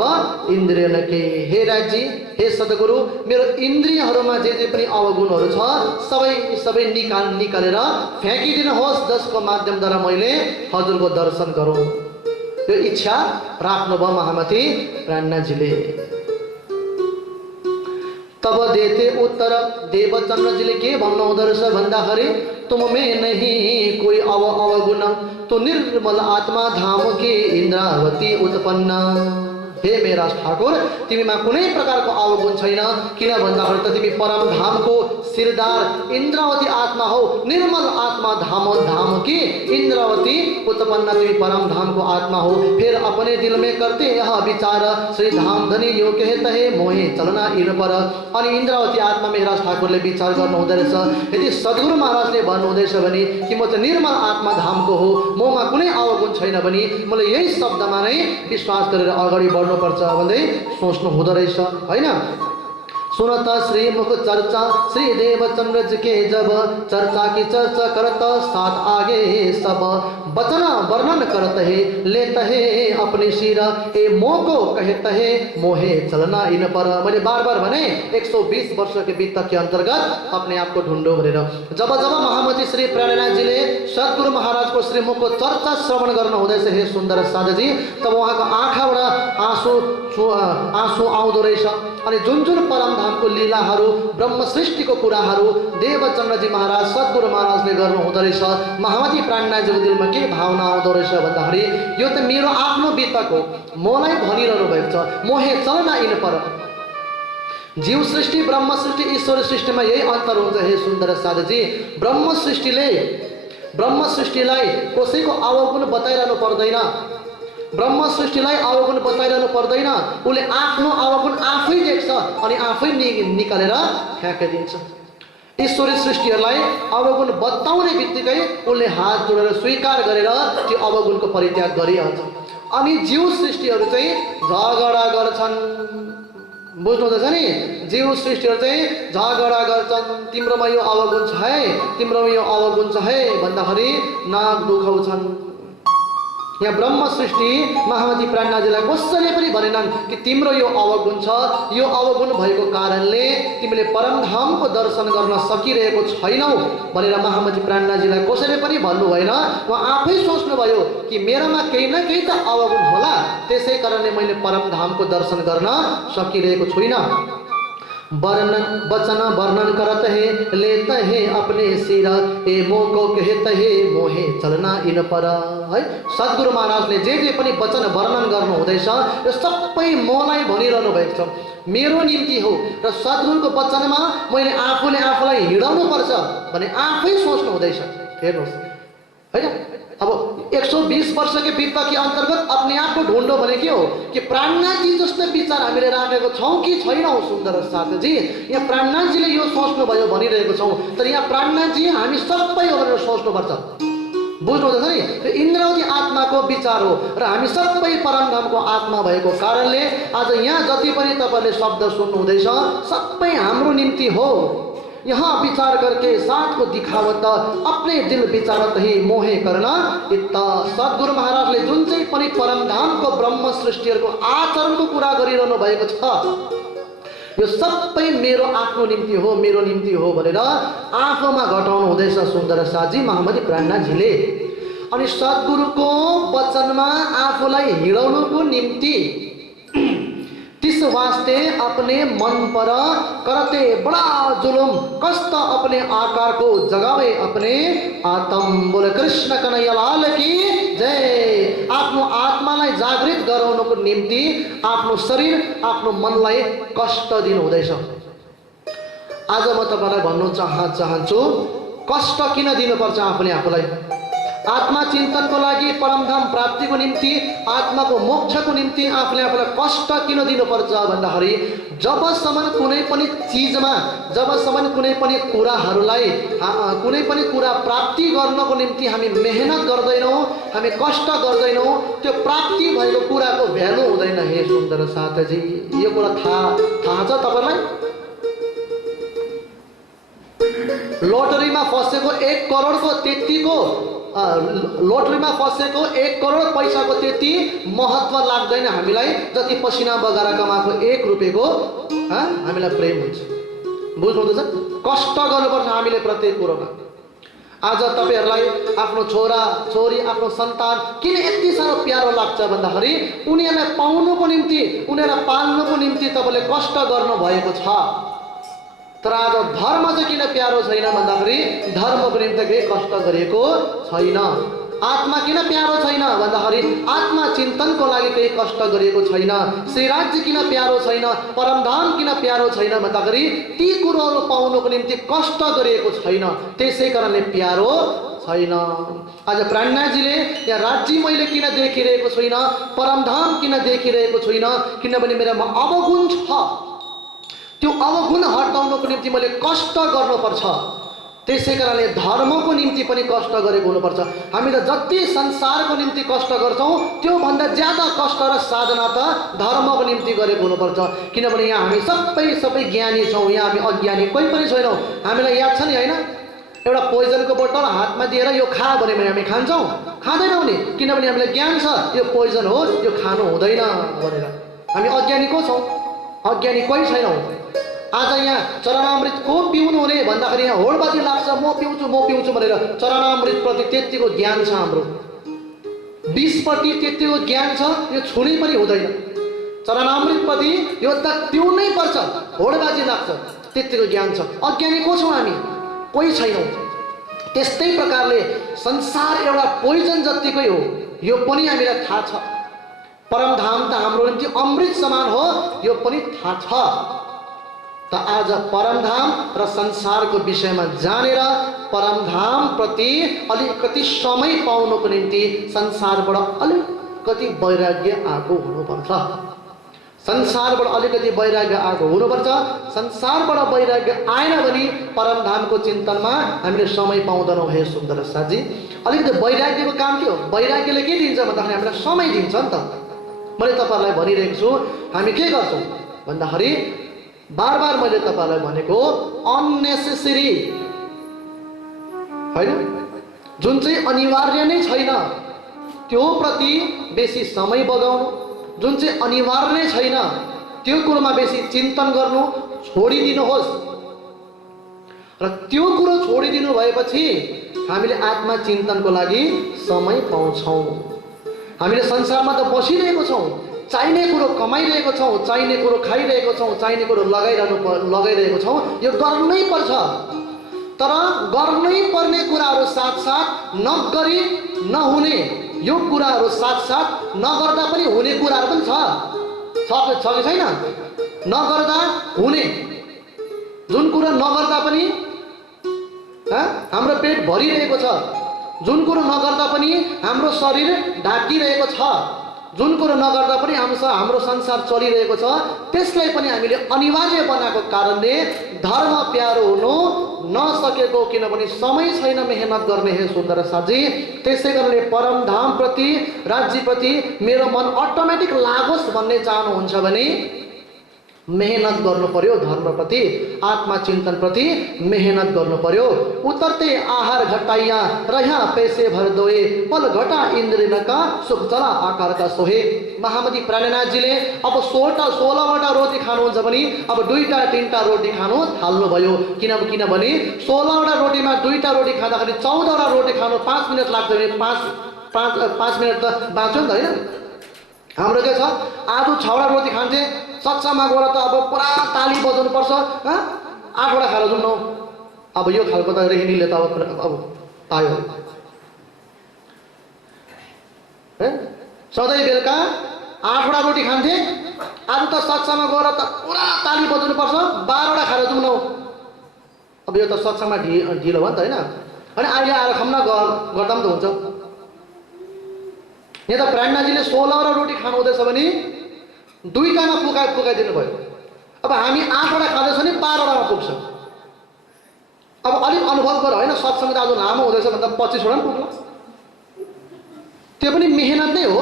इन्द्रिय के। हे राजी, हे सद्गुरु, मेरो इन्द्रियहरूमा जे पनि अवगुणहरू छ सबै निकालेर फ्याँकिदिनुहोस्, जसको माध्यमद्वारा मैले हजुरको दर्शन गरौँ। यो इच्छा राख्नुभयो महामती प्राणनाथजीले। तब देते उत्तर देवचंद्र जी के भन्नु हुँदो रहेछ भन्दाखेरि, तुम में नहीं कोई अवगुण, तो निर्मल आत्मा धाम के इंद्रावती उत्पन्न। हे मेरा ठाकुर, तिमीमा कुनै प्रकारको अवगुण छैन, किन भन्दाखेरि त तिमी परम धामको सिरदार इंद्रावती आत्मा हो। निर्मल आत्मा धाम की इंद्रावती उत्पन्न, तिमी परम धाम को आत्मा हो। फिर अपने दिल में करते यह विचार, श्री धाम धनी यो कहते है मोहे चलना इन पर। अनि इंद्रावती आत्मा मेरा ठाकुरले विचार गर्नु हुँदै रहेछ, यदि सद्गुरु महाराजले भन्नु हुँदैछ भने कि म चाहिँ निर्मल आत्मा धामको हो, ममा कुनै अवगुण छैन भने मैले यही शब्दमा नै विश्वास गरेर अगाडि बढ्नुपर्छ भन्दै सोच्नु हुँदो रहेछ, हैन? सुनत श्री मुख चर्चा श्री देवचंद्र जी के, जब चर्चा की चर्चा करत साथ आगे सब वचन वर्णन करत है, लेत है अपनी शिर ए मोह को कहत है मोहे चलना इन पर। मैंने बार बार भने 120 वर्ष के बीत के अंतर्गत अपने आप को ढूंढो भनेर। जब जब महामती श्री प्राणनाथ जी ले सद्गुरु महाराज को श्रीमुख को चर्चा श्रवण गर्नु हुँदैछ हे सुन्दर साधुजी, तब उहाँको आँखाबाट आँसु आउँदो रहेछ। अनि जुन जुन परम धामको लीलाहरू, ब्रह्म सृष्टिको कुराहरू देवचंद्रजी महाराज सद्गुरु महाराजले गर्नु हुँदो रहेछ। महामती प्राणनाथजीको दिलमा के भावना आउँदो रहेछ भन्दाखेरि, यो त मेरो आफ्नो बितको मलाई भनिरहनु भएको छ, मोहे चलना इन पर। जीव सृष्टि, ब्रह्म सृष्टि, ईश्वर सृष्टिमा यही अन्तर हुन्छ हे सुन्दर साधुजी। ब्रह्म सृष्टिलाई कसैको अवगुण बताइरहनु पर्दैन, ब्रह्म सृष्टिलाई अवगुण बताइरहनु पर्दैन। उसले आफ्नो अवगुण आफै देख्छ अनि आफै निकालेर फ्याँकिदिन्छ। ईश्वरी सृष्टिहरूलाई अवगुण बताउने बित्तिकै उसले हात जोडेर स्वीकार गरेर त्यो अवगुणको परित्याग गरिहाल्छ। अनि जीव सृष्टिहरू चाहिँ झगडा गर्छन्, बुझ्नुहुँदैछ नि? जीव सृष्टिहरू चाहिँ झगडा गर्छन्, तिम्रोमा यो अवगुण छ है, तिम्रोमा यो अवगुण छ है भन्दाखेरि नाक दुखाउँछन्। यहाँ ब्रह्म सृष्टि महामती प्राणनाथजीलाई कसैले पनि भनेनन् कि तिम्रो यो अवगुण छ, यो अवगुण भएको कारणले तिमीले परमधामको दर्शन गर्न सकिरहेको छैनौ भनेर महामती प्राणनाथजीलाई कसैले पनि भन्नु भएन। उहाँ आफै सोच्नुभयो कि मेरामा केही न केही त अवगुण होला, त्यसै कारणले मैले परमधामको दर्शन गर्न सकिरहेको छुइनँ। वचन वर्णन करत है, लेत है अपने सिर ए मोह को कहत है मोहे चलना इन पर। है सद्गुरु महाराजले जे पनि वचन वर्णन गर्नु हुँदैछ यो सबै मलाई भनिरहनु भएको छ, मेरो निम्ति हो। र सद्गुरुको वचनमा मैले आफूले आफूलाई हिँडाउनु पर्छ भने आफै सोच्नु हुँदैछ। हेर्नुहोस् हैन, अब 120 वर्ष के बीतवा के अंतर्गत अपने आप को ढूंढो भने के हो कि प्राणनाथ जी जस्तो विचार हामीले राखेको छौं कि छैनौं? सुन्दर साथी, यहाँ प्राणनाथ जीले यो सोच्नु भयो भनिरहेको छौं, तर यहाँ प्राणनाथ जी हामी सबै हो भनेर सोच्नुपर्छ। बुझ्नुहुँदैछ नि? त्यो इन्द्रावती आत्माको विचार हो र हामी सबै परमधामको आत्मा भएको कारणले आज यहाँ जति पनि तपाईले शब्द सुन्नु हुँदैछ सबै हाम्रो निम्ति हो। यहाँ विचार करके साथ को दिखावत अपने दिल विचारत ही मोहे करना इत्ता। सद्गुरु महाराजले जुन चाहिँ पनि परमधामको ब्रह्म सृष्टिहरूको आचरणको कुरा गरिरहनु भएको छ यो सबै मेरो आफ्नो निम्ति हो, मेरो निम्ति हो भनेर आफूमा घटाउनु हुँदैछ सुन्दर साथी महामती प्राणनाथजीले। अनि सद्गुरुको वचनमा आफूलाई हिँडाउनुको निम्ति तिस वास्ते अपने मन पर करते बड़ा जुलुम कष्ट अपने आकार को जगावे अपने आत्म। बोले कृष्ण कन्हैया लाल की जय। आफ्नो आत्मालाई जागृत गराउनको निम्ति आफ्नो शरीर आफ्नो मनलाई कष्ट दिनु हुँदैछ। आज म तपाईलाई भन्न चाहन्छु कष्ट किन दिनुपर्छ आफूले आफूलाई? आत्मा चिन्तनको लागि, परमधाम प्राप्तिको निम्ति, आत्माको मोक्षको निम्ति आफूले आफूलाई कष्ट किन दिनुपर्छ भन्दाखेरि जबसम्म कुनै पनि चिजमा, जबसम्म कुनै पनि कुराहरूलाई, कुनै पनि कुरा प्राप्ति गर्नको निम्ति हामी मेहनत गर्दैनौँ, हामी कष्ट गर्दैनौँ, त्यो प्राप्ति भएको कुराको भ्यालु हुँदैन। हे सुन्दर साथीजी, यो कुरा थाहा छ तपाईँलाई? लोटरीमा फसेको 1 करोडको त्यतिको, लोटरीमा फसेको 1 करोड पैसाको त्यति महत्त्व लाग्दैन हामीलाई जति पसिना बगाएर कमाएको 1 रुपियाँको हामीलाई प्रेम हुन्छ। बुझ्नुहुँदैछ? कष्ट गर्नुपर्छ हामीले प्रत्येक कुरोमा। आज तपाईहरुलाई आफ्नो छोरा छोरी, आफ्नो सन्तान किन यति साह्रो प्यारो लाग्छ भन्दाखेरि उनीहरुलाई पाउनुको निम्ति, उनीहरुलाई पाल्नुको निम्ति तपाईले कष्ट गर्नु भएको छ। तर आज धर्म चाहिँ किन प्यारो छैन भन्दाखेरि धर्मको निम्ति केही कष्ट गरिएको छैन। आत्मा किन प्यारो छैन भन्दाखेरि आत्मा चिन्तनको लागि केही कष्ट गरिएको छैन। श्री राज्य किन प्यारो छैन, परमधाम किन प्यारो छैन भन्दाखेरि ती कुरोहरू पाउनुको निम्ति कष्ट गरिएको छैन, त्यसै कारणले प्यारो छैन। आज प्राणनाथजीले यहाँ राज्य मैले किन देखिरहेको छैन, परमधाम किन देखिरहेको छैन, किनभने मेरोमा अवगुण छ। त्यो अवगुण हटाउनको निम्ति मैले कष्ट गर्नुपर्छ। त्यसै कारणले धर्मको निम्ति पनि कष्ट गरेको हुनुपर्छ। हामीले जति संसारको निम्ति कष्ट गर्छौं त्यो भन्दा ज्यादा कष्ट र साधना त धर्मको निम्ति गरेको हुनुपर्छ। किनभने यहाँ हामी सबै ज्ञानी छौं, यहाँ हामी अज्ञानी कोही पनि छैनौं। हामीलाई याद छ नि हैन, एउटा पोइजनको बोतल हातमा दिएर यो खा भने हामी खान्छौं? खाँदैनौं नि, किनभने हामीलाई ज्ञान छ यो पोइजन हो, यो खानु हुँदैन भनेर। हामी अज्ञानी को छौं? अज्ञानी कोही छैनौं। आज यहाँ चरणामृत को पिउनु हुने भन्दाखेरि यहाँ होडबाजी लाग्छ, म पिउँछु भनेर। चरणामृत प्रति त्यतिको ज्ञान छ हाम्रो, 20 प्रति त्यतिको ज्ञान छ, यो छुनै पनि हुँदैन। चरणामृत प्रति यो त पिउनै पर्छ, होडबाजी लाग्छ, त्यतिको ज्ञान छ। अज्ञानी को छौं हामी? कोही छैनौं। त्यस्तै प्रकारले संसार एउटा पोइजन जतिकै हो, यो पनि हामीलाई थाहा छ। परमधाम त हाम्रो निम्ति अमृत समान हो, यो पनि थाहा छ। त आज परमधाम र संसारको विषयमा जानेर परमधाम प्रति अलिकति समय पाउनको निम्ति संसारबाट अलिकति वैराग्य आएको हुनुपर्छ। संसारबाट अलिकति वैराग्य आएको हुनुपर्छ। संसारबाट वैराग्य आएन भने परमधामको चिन्तनमा हामीले समय पाउँदैनौँ। हे सुन्दर साथी, अलिकति वैराग्यको काम के हो? वैराग्यले के दिन्छ भन्दाखेरि हामीलाई समय दिन्छ नि त। मैले तपाईहरुलाई भनिरहेको छु, हामी के गर्छौं भन्दाखेरि बार मैले तपाईहरुलाई भनेको अननेसेसरी हैन, जुन चाहिँ अनिवार्य नै छैन त्यो प्रति बेसी समय बगाउनु, जुन चाहिँ अनिवार्य नै छैन त्यो कुरोमा बेसी चिन्तन गर्नु छोडिदिनुहोस्। र त्यो कुरो छोडिदिनु भएपछि हामीले आत्मा चिन्तनको लागि समय पाउँछौं। हामीले संसारमा त बसिरहेको छौं, चाहिने कुरो कमाइरहेको छौं, चाहिने कुरो खाइरहेको छौं, चाहिने कुरो लगाइरहेको छौं, यो गर्नै पर्छ। तर गर्नै पर्ने कुराहरू साथसाथ नगरी नहुने यो कुराहरू साथसाथ नगर्दा पनि हुने कुराहरू पनि छ कि छैन? नगर्दा हुने जुन कुरा नगर्दा पनि हाम्रो पेट भरिरहेको छ, जुन कुरो नगर्दा पनि हाम्रो शरीर ढाकिरहेको छ, जुन कुरो नगर्दा पनि हाम्रो संसार चलिरहेको छ, त्यसलाई पनि हामीले अनिवार्य बनाएको कारणले धर्म प्यारो हुनु नसकेको, किनभने समय छैन मेहनत गर्ने। हे सुन्दर साथी, त्यसै कारणले परमधाम प्रति, राज्य प्रति मेरो मन अटोमेटिक लागोस् भन्ने चाहनुहुन्छ भने मेहनत गर्नु पर्यो। धर्म प्रति, आत्मा चिन्तन प्रति मेहनत गर्नु पर्यो। उतरते आहार घटाइया रहा पैसे भर दोए, पल घटा इंद्र का सुख चला आकार का सोहे। महामती प्राणनाथजीले अब 16वटा रोटी खानुहुन्छ भने अब 2-3टा रोटी खानु थाल्नुभयो। किनभने 16वटा रोटीमा 2टा रोटी खाँदाखेरि 14वटा रोटी खानु 5 मिनट लाग्छ भने 5 मिनट त बाँच्यो नि त हैन। हाम्रो के छ, आधो 6वटा रोटी खान्थे, सत्समा गएर त अब पुरा ताली बजाउनु पर्छ। 8वटा खाएर जुम्न, अब यो खालको त रेहनीले त अब आयो। सधैँ बेलुका 8वटा रोटी खान्थे, आज त सत्समा गएर त पुरा ताली बजाउनु पर्छ, 12वटा खाएर जुम्न। अब यो त सत्समा ढिलो भयो नि त हैन। अनि अहिले आएर खाम्न गर्दा पनि त हुन्छ। यहाँ त प्रेरणाजीले 16 रोटी खानु हुँदैछ भने 2टामा पुगाइदिनु भयो। अब हामी 8वटा खाँदैछौँ नि 12वटामा पुग्छ। अब अलिक अनुभव गर होइन, सत्सङ्ग आज लामो हुँदैछ भन्दा 25वटा पनि पुग्ला। त्यो पनि मेहनत नै हो,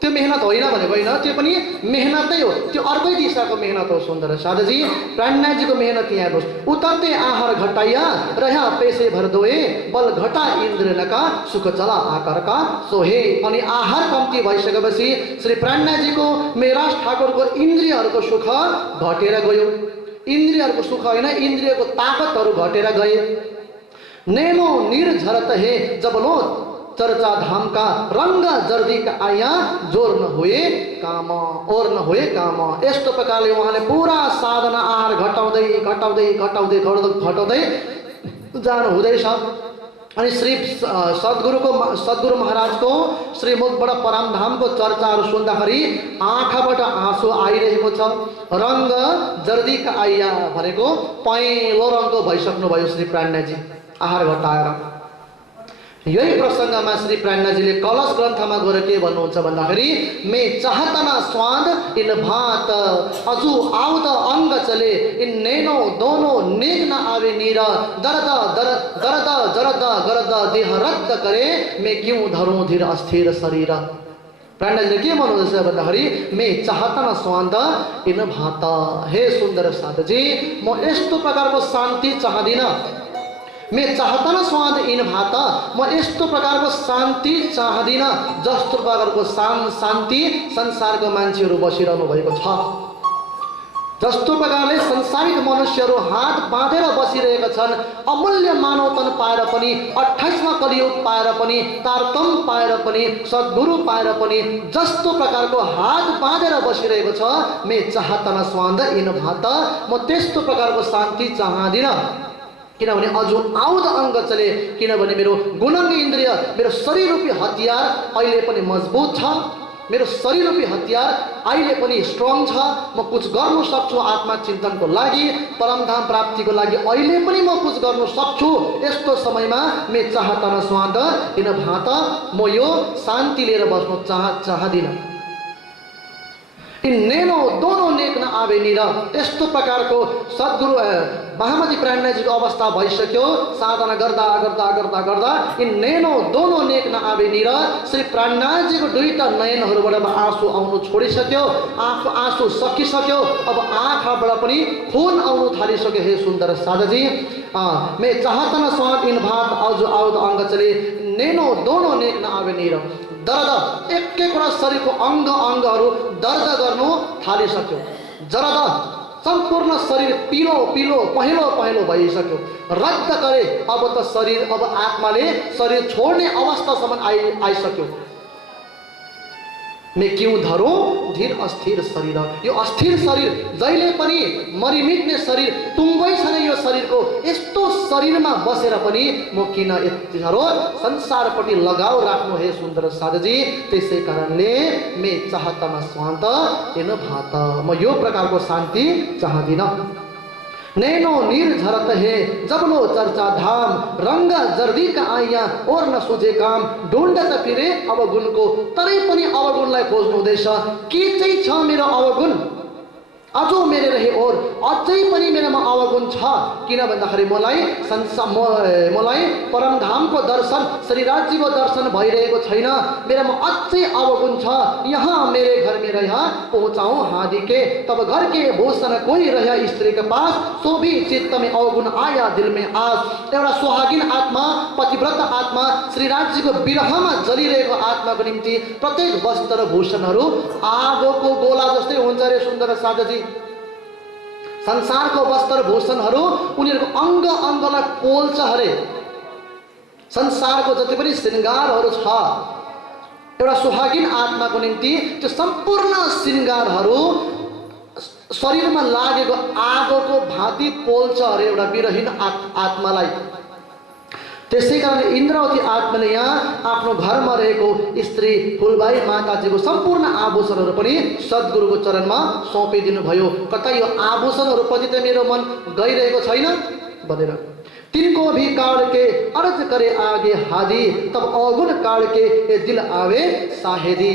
त्यो मेहनत होइन भनेको होइन, त्यो पनि मेहनत नै हो, त्यो अर्कै दिशाको मेहनत हो। सुन्दर साधुजी प्रेरणाजीको मेहनत यहाँ हेर्नुहोस्। उतरते आहार घटाइया रह्या पैसे भर दोए बल घटा इन्द्र नका सुख चला आकार का सोहे। अनि आहार कम्ती भइसकेपछि श्री प्रेरणाजीको मेराज ठाकुरको इन्द्रियहरूको सुख घटेर गयो। इन्द्रियहरूको सुख होइन, इन्द्रियको ताकतहरू घटेर गए। नैनो निर्झरत हे जबलो चर्चा धाम का रंग जर्दी का आया जोर न हुए काम और न हुए काम। यस्तो प्रकारले उहाँले पुरा साधना आहार घटाउँदै घटाउँदै घटाउँदै घटाउँदै जानु हुँदैछ। अनि श्री सद्गुरु महाराजको श्रीमुखबाट परमधामको चर्चाहरू सुन्दाखेरि आँखाबाट आँसु आइरहेको छ। रंग जर्दी का आया भनेको पहेँलो रङको भइसक्नु भयो श्री प्रेरणाजी आहार घटाएर। यही प्रसंगमा श्री प्रेरणाजीले कलश ग्रन्थमा गएर के भन्नुहुन्छ भन्दाखेरि मैं चाहतना स्वाद इन भात अजू आउद अंग चले इन नैनो दोनों नेक न आवे नीर दर्द दर्द दर्द जरद गरद देह रद्द करे मैं क्यों धरूं धीर अस्थिर शरीर। प्रेरणाजीले के भन्नुहुन्छ भन्दाखेरि मैं चाहतना स्वाद इन भात। हे सुन्दर साधुजी म यस्तो प्रकारको शान्ति चाहदिनँ। मैं चाहतना स्वाद इन भात, म यस्तो प्रकारको शान्ति चाहदिनँ जस्तो प्रकारको शान्ति संसारको मान्छेहरू बसिरहनु भएको छ। जस्तो प्रकारले संसारिक मनुष्यहरू हात बाँधेर बसिरहेका छन्, अमूल्य मानवतन पाएर पनि 28वां कलियुग पाएर पनि तारतम पाएर पनि सद्गुरु पाएर पनि जस्तो प्रकारको हात बाँधेर बसिरहेको छ मैं चाहतना स्वाद इन भात, म त्यस्तो प्रकारको शान्ति चाहदिनँ। किनभने अझ आउद अंग चले, किनभने मेरो गुणंग इन्द्रिय मेरो शरीर रूपी हतियार अहिले पनि मजबुत छ। मेरो शरीर रूपी हतियार अहिले पनि स्ट्रङ छ। म कुछ गर्न सक्छु आत्मा चिन्तनको लागि, परमधाम प्राप्तिको लागि अहिले पनि म कुछ गर्न सक्छु। यस्तो समयमा मैं चाहतना स्वाद इन भात, म यो शान्ति लिएर बस्न चाहदिनँ। नैनो दोनों नेक न आवे नीर। यस्तो प्रकारको सद्गुरु महामती प्रेरणाजीको अवस्था भइसक्यो। साधना गर्दा गर्दा गर्दा गर्दा नैनो दोनों नेक न आवे नीर। श्री प्रेरणाजीको 2टा नयनहरूबाट आँसु आउनु छोडिसक्यो, आँसु सकिसक्यो। अब आँखाबाट पनि खून आउनु थालिसक्यो। हे सुन्दर साधुजी मैं चाहतना स्वाद इन भात अझ आउद अंग चले नैनो दोनों नेक न आवे नीर। दर्द एक-एकवटा शरीरको अङ्गहरू दर्द गर्नु थालिसक्यो। जरद सम्पूर्ण शरीर पीलो पीलो पहेँलो पहेँलो भइसक्यो। रद्द करे अब त शरीर, अब आत्माले शरीर छोड्ने अवस्थासम्म आइसक्यो। मैं क्यों धरूं धीर अस्थिर शरीर। यो अस्थिर शरीर जहिले पनि मरिमिट्ने शरीर टुङ्गै छ नि यो शरीरको। यस्तो शरीरमा बसेर पनि म किन यति साह्रो संसारपट्टि लगाव राख्नु। हे सुन्दर साधुजी त्यसै कारणले मैं चाहतना स्वान्त इन भात, म यो प्रकारको शान्ति चाहदिनँ। नैनो निर्झरत है जबलो चर्चा धाम रंग जर्दी का आइया और न सोचे काम। ढुण्डत फिरे अवगुणको तरै पनि अवगुणलाई खोज्नु हुँदैछ। के चाहिँ छ मेरो अवगुण अझो मेरे रहे और अझै पनि मेरोमा अवगुण छ। किन भन्दाखेरि मलाई परमधामको दर्शन श्रीराजजीको दर्शन भइरहेको छैन। मेरोमा अझै अवगुण छ। यहाँ मेरे घर में रहा पहुँचाऊँ हादी के तब घर के भूषण कोई रहा स्त्री के पास सो भी चित्त में अवगुण आया दिल में आस। एउटा सुहागिन आत्मा पतिव्रत आत्मा श्रीराजजीको विरहमा जलिरहेको आत्माको निम्ति प्रत्येक वस्त्र भूषणहरू आगोको गोला जस्तै हुन्छ रे सुन्दर साधुजी। संसारको वस्त्र भूषणहरू उनीहरूको अङ्गलाई पोल्छ हरे। संसारको जति पनि श्रृङ्गारहरू छ एउटा सुहागिन आत्माको निम्ति त्यो सम्पूर्ण श्रृङ्गारहरू शरीरमा लागेको आगोको भाँति पोल्छ हरे एउटा विरहीन आत्मालाई। त्यसै कारण इन्द्रावती आत्माले यहाँ आफ्नो घरमा रहेको स्त्री फुलबाई माताजीको सम्पूर्ण आभूषणहरू पनि सद्गुरुको चरणमा सौंपिदिनु भयो। कतै यो आभूषणहरूप्रति त मेरो मन गइरहेको छैन भनेर। तिनको भी काढ़ के अर्ज करे आगे हादी, तब अवगुण काढ़ के ए दिल आवे साहेदी।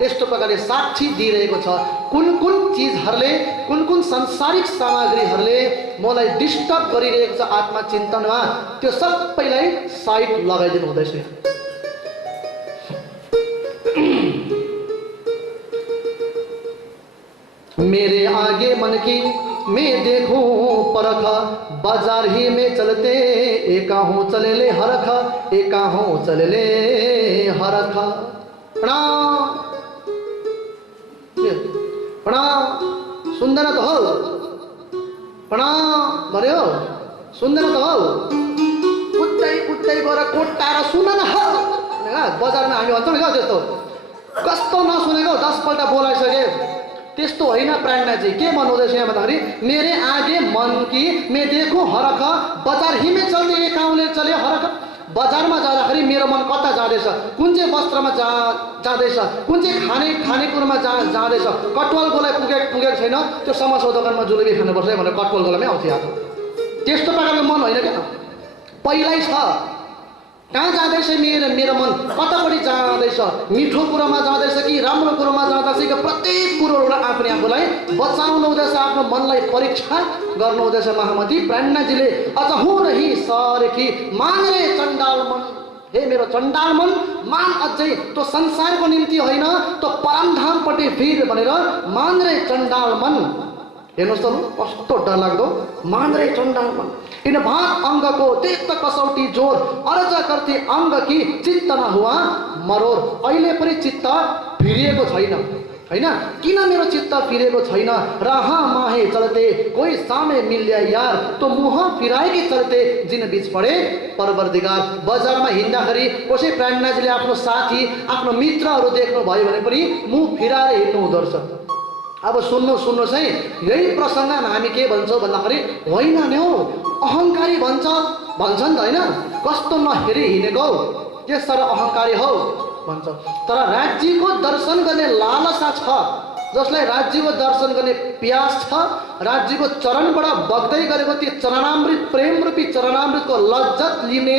यस्तो प्रकारले साक्षी दिइरहेको छ कुन कुन चिजहरूले, कुन कुन सांसारिक सामग्रीहरूले मलाई डिस्टर्ब गरिरहेको छ आत्मा चिन्तनमा, त्यो सबैलाई साइड लगाइदिनु हुँदैछ। मेरे आगे मन की मैं देखूं परख, बाजार ही में चलते एका हूँ चले ले हरख, एका हूँ चले ले हरख। प्रणाम प्रणाम, सुन्दैन त हो, प्रणाम भन्यो, सुन्दैन त हो, कुट्दै कुट्दै गएर कोट्टाएर सुन न हो। बजारमा हामी भन्छौँ क्या त्यस्तो, कस्तो नसुनेको 10 पल्ट बोलाइसके त्यस्तो होइन। प्राणनाथजी के भन्नुहुँदैछ यहाँ भन्दाखेरि मेरे आगे मन की मैं देखूं हरख, बजार ही में चल्दै एक गाउँले चल्यो हरख। बजारमा जाँदाखेरि मेरो मन कता जाँदैछ, कुन चाहिँ वस्त्रमा जाँदैछ, कुन चाहिँ खानेकुरामा जाँदैछ। कटवाल गोलाई पुगेको छैन, त्यो समोसा दोकानमा जुलेबी खानुपर्छ भनेर कटवाल गोलामै आउँछ याद। त्यस्तो प्रकारको मन होइन क्या, पहिल्यै छ कहाँ जाँदैछ मेरो मन, कतापट्टि जाँदैछ, मिठो कुरोमा जाँदैछ कि राम्रो कुरोमा जाँदैछ कि प्रत्येक कुरोबाट आफूले आफूलाई बचाउनु हुँदैछ, आफ्नो मनलाई परीक्षा गर्नु हुँदैछ। महामती प्राणनाथजीले अझ हुँ रही सरेखी मान रे चण्डाल मन, हे मेरो चण्डाल मन मान, अझै त्यो संसारको निम्ति होइन त्यो परमधामपट्टि फिर भनेर मान रे चण्डाल मन। हेर्नुहोस् त कस्तो डरलाग्दो, मान रे चण्डाल मन। इन भाग अंग को त्यक्त कसौटी जोर, अर्ज गर्थे अंग कि चित्त नहुआ मरोर। अहिले पनि चित्त फिरिएको छैन हैन, किन मेरो चित्त फिरेको छैन। राहा माहे चलते कोही सामे मिल्या यार, तो मुह फिराएकी चलते जिन बीच पड़े परवरदिगार। बजारमा हिँड्दाखेरि कसै प्राणनाथजीले आफ्नो साथी आफ्नो मित्रहरू देख्नु भयो भने पनि मुह फिराएर हिँड्नु हुँदो रहेछ। अब सुन्नुहोस् है, यही प्रसङ्गमा हामी के भन्छौँ भन्दाखेरि होइन नि हौ अहङ्कारी भन्छन् त होइन, कस्तो नहेरी हिँडेको के साह्रो अहङ्कारी हौ भन्छ। तर राज्यको दर्शन गर्ने लालसा छ, जसलाई राज्यको दर्शन गर्ने प्यास छ, राज्यको चरणबाट बग्दै गरेको त्यो चरणामृत प्रेम रूपी चरणामृतको लज्जत लिने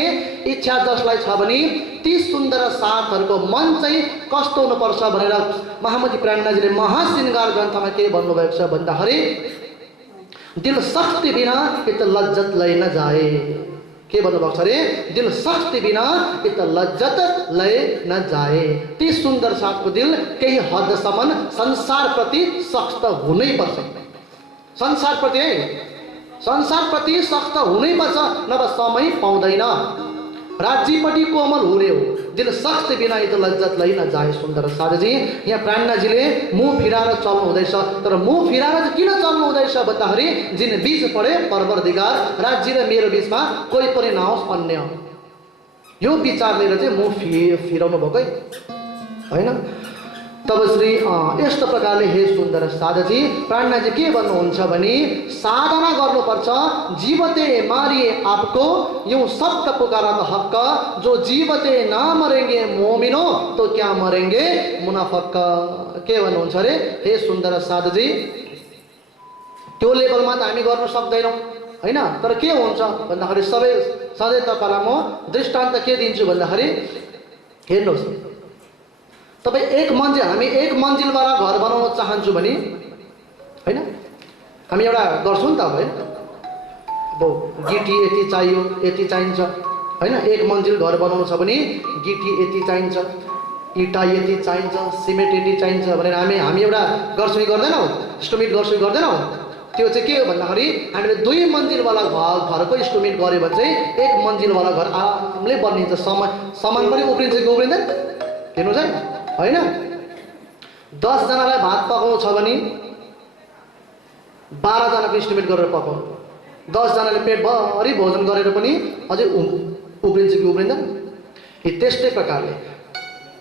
इच्छा जसलाई छ भने ती सुन्दर साथहरूको मन चाहिँ कस्तो हुनुपर्छ भनेर महामती प्राणनाथजीले महाश्रृङ्गार ग्रन्थमा के भन्नुभएको छ भन्दाखेरि दिल सख्ती बिना इत लज्जत लय न जाए। के भन्नुभएको छ अरे, दिल सख्ती बिना इत लज्जत लय न जाए। ती सुन्दर साथको दिल केही हदसम्म संसार प्रति सख्त हुनै पर्छ। संसार प्रति है, संसार प्रति सख्त हुनै पर्छ, नभए समय पाउँदैन। राज्यपट्टि कोमल हुने हो, दिल सख्त बिना इत लज्जत लय न जाए। सुन्दर साधजी यहाँ प्राणनाथजीले मुख फिराएर चल्नु हुँदैछ, तर मुख फिराएर चाहिँ किन चल्नु हुँदैछ भन्दाखेरि जिन बीच परे परवरदिगार, राज्य र मेरो बीचमा कोही पनि नहोस् अन्य, यो विचार लिएर चाहिँ मुख फिराउनु भएकै होइन। तब श्री यस्तो प्रकारले हे सुन्दर साधजी प्राणनाथजी के भन्नुहुन्छ भने साधना गर्नुपर्छ। जीवते मारिए आपको यूं सबका पुकारा का हक, जो जीवते ना मरेंगे मोमिनो तो क्या मरेंगे मुनाफक। के भन्नुहुन्छ अरे हे सुन्दर साधजी, त्यो लेभलमा त हामी गर्न सक्दैनौँ हैन, तर के हुन्छ भन्दाखेरि सधैँ तपाईलाई म दृष्टान्त के दिन्छु भन्दाखेरि हेर्नुहोस्, तपाईँ हामी एक मन्जिलवाला घर बनाउन चाहन्छु भने हैन, हामी एउटा गर्छौँ नि त अब अब गिटी यति चाहियो, यति चाहिन्छ हैन। एक मन्जिल घर बनाउनु छ भने गिटी यति चाहिन्छ, इटा यति चाहिन्छ, सिमेन्ट यति चाहिन्छ भनेर हामी एउटा गर्छौँ कि गर्दैनौँ, इस्टिमेट गर्छौँ कि गर्दैनौँ। त्यो चाहिँ के हो भन्दाखेरि हामीले 2 मन्जिलवाला घरको इस्टिमेट गऱ्यो भने चाहिँ 1 मन्जिलवाला घर आरामले बनिन्छ, सामान पनि उब्रिन्छ कि उब्रिँदैन। हेर्नुहोस् है होइन, 10 जनालाई भात पकाउनु छ भने 12 जनाको इस्टिमेट गरेर पकाउनु, 10 जनाले पेटभरि भोजन गरेर पनि अझै उब्रिन्छ कि उब्रिँदैन। त्यस्तै प्रकारले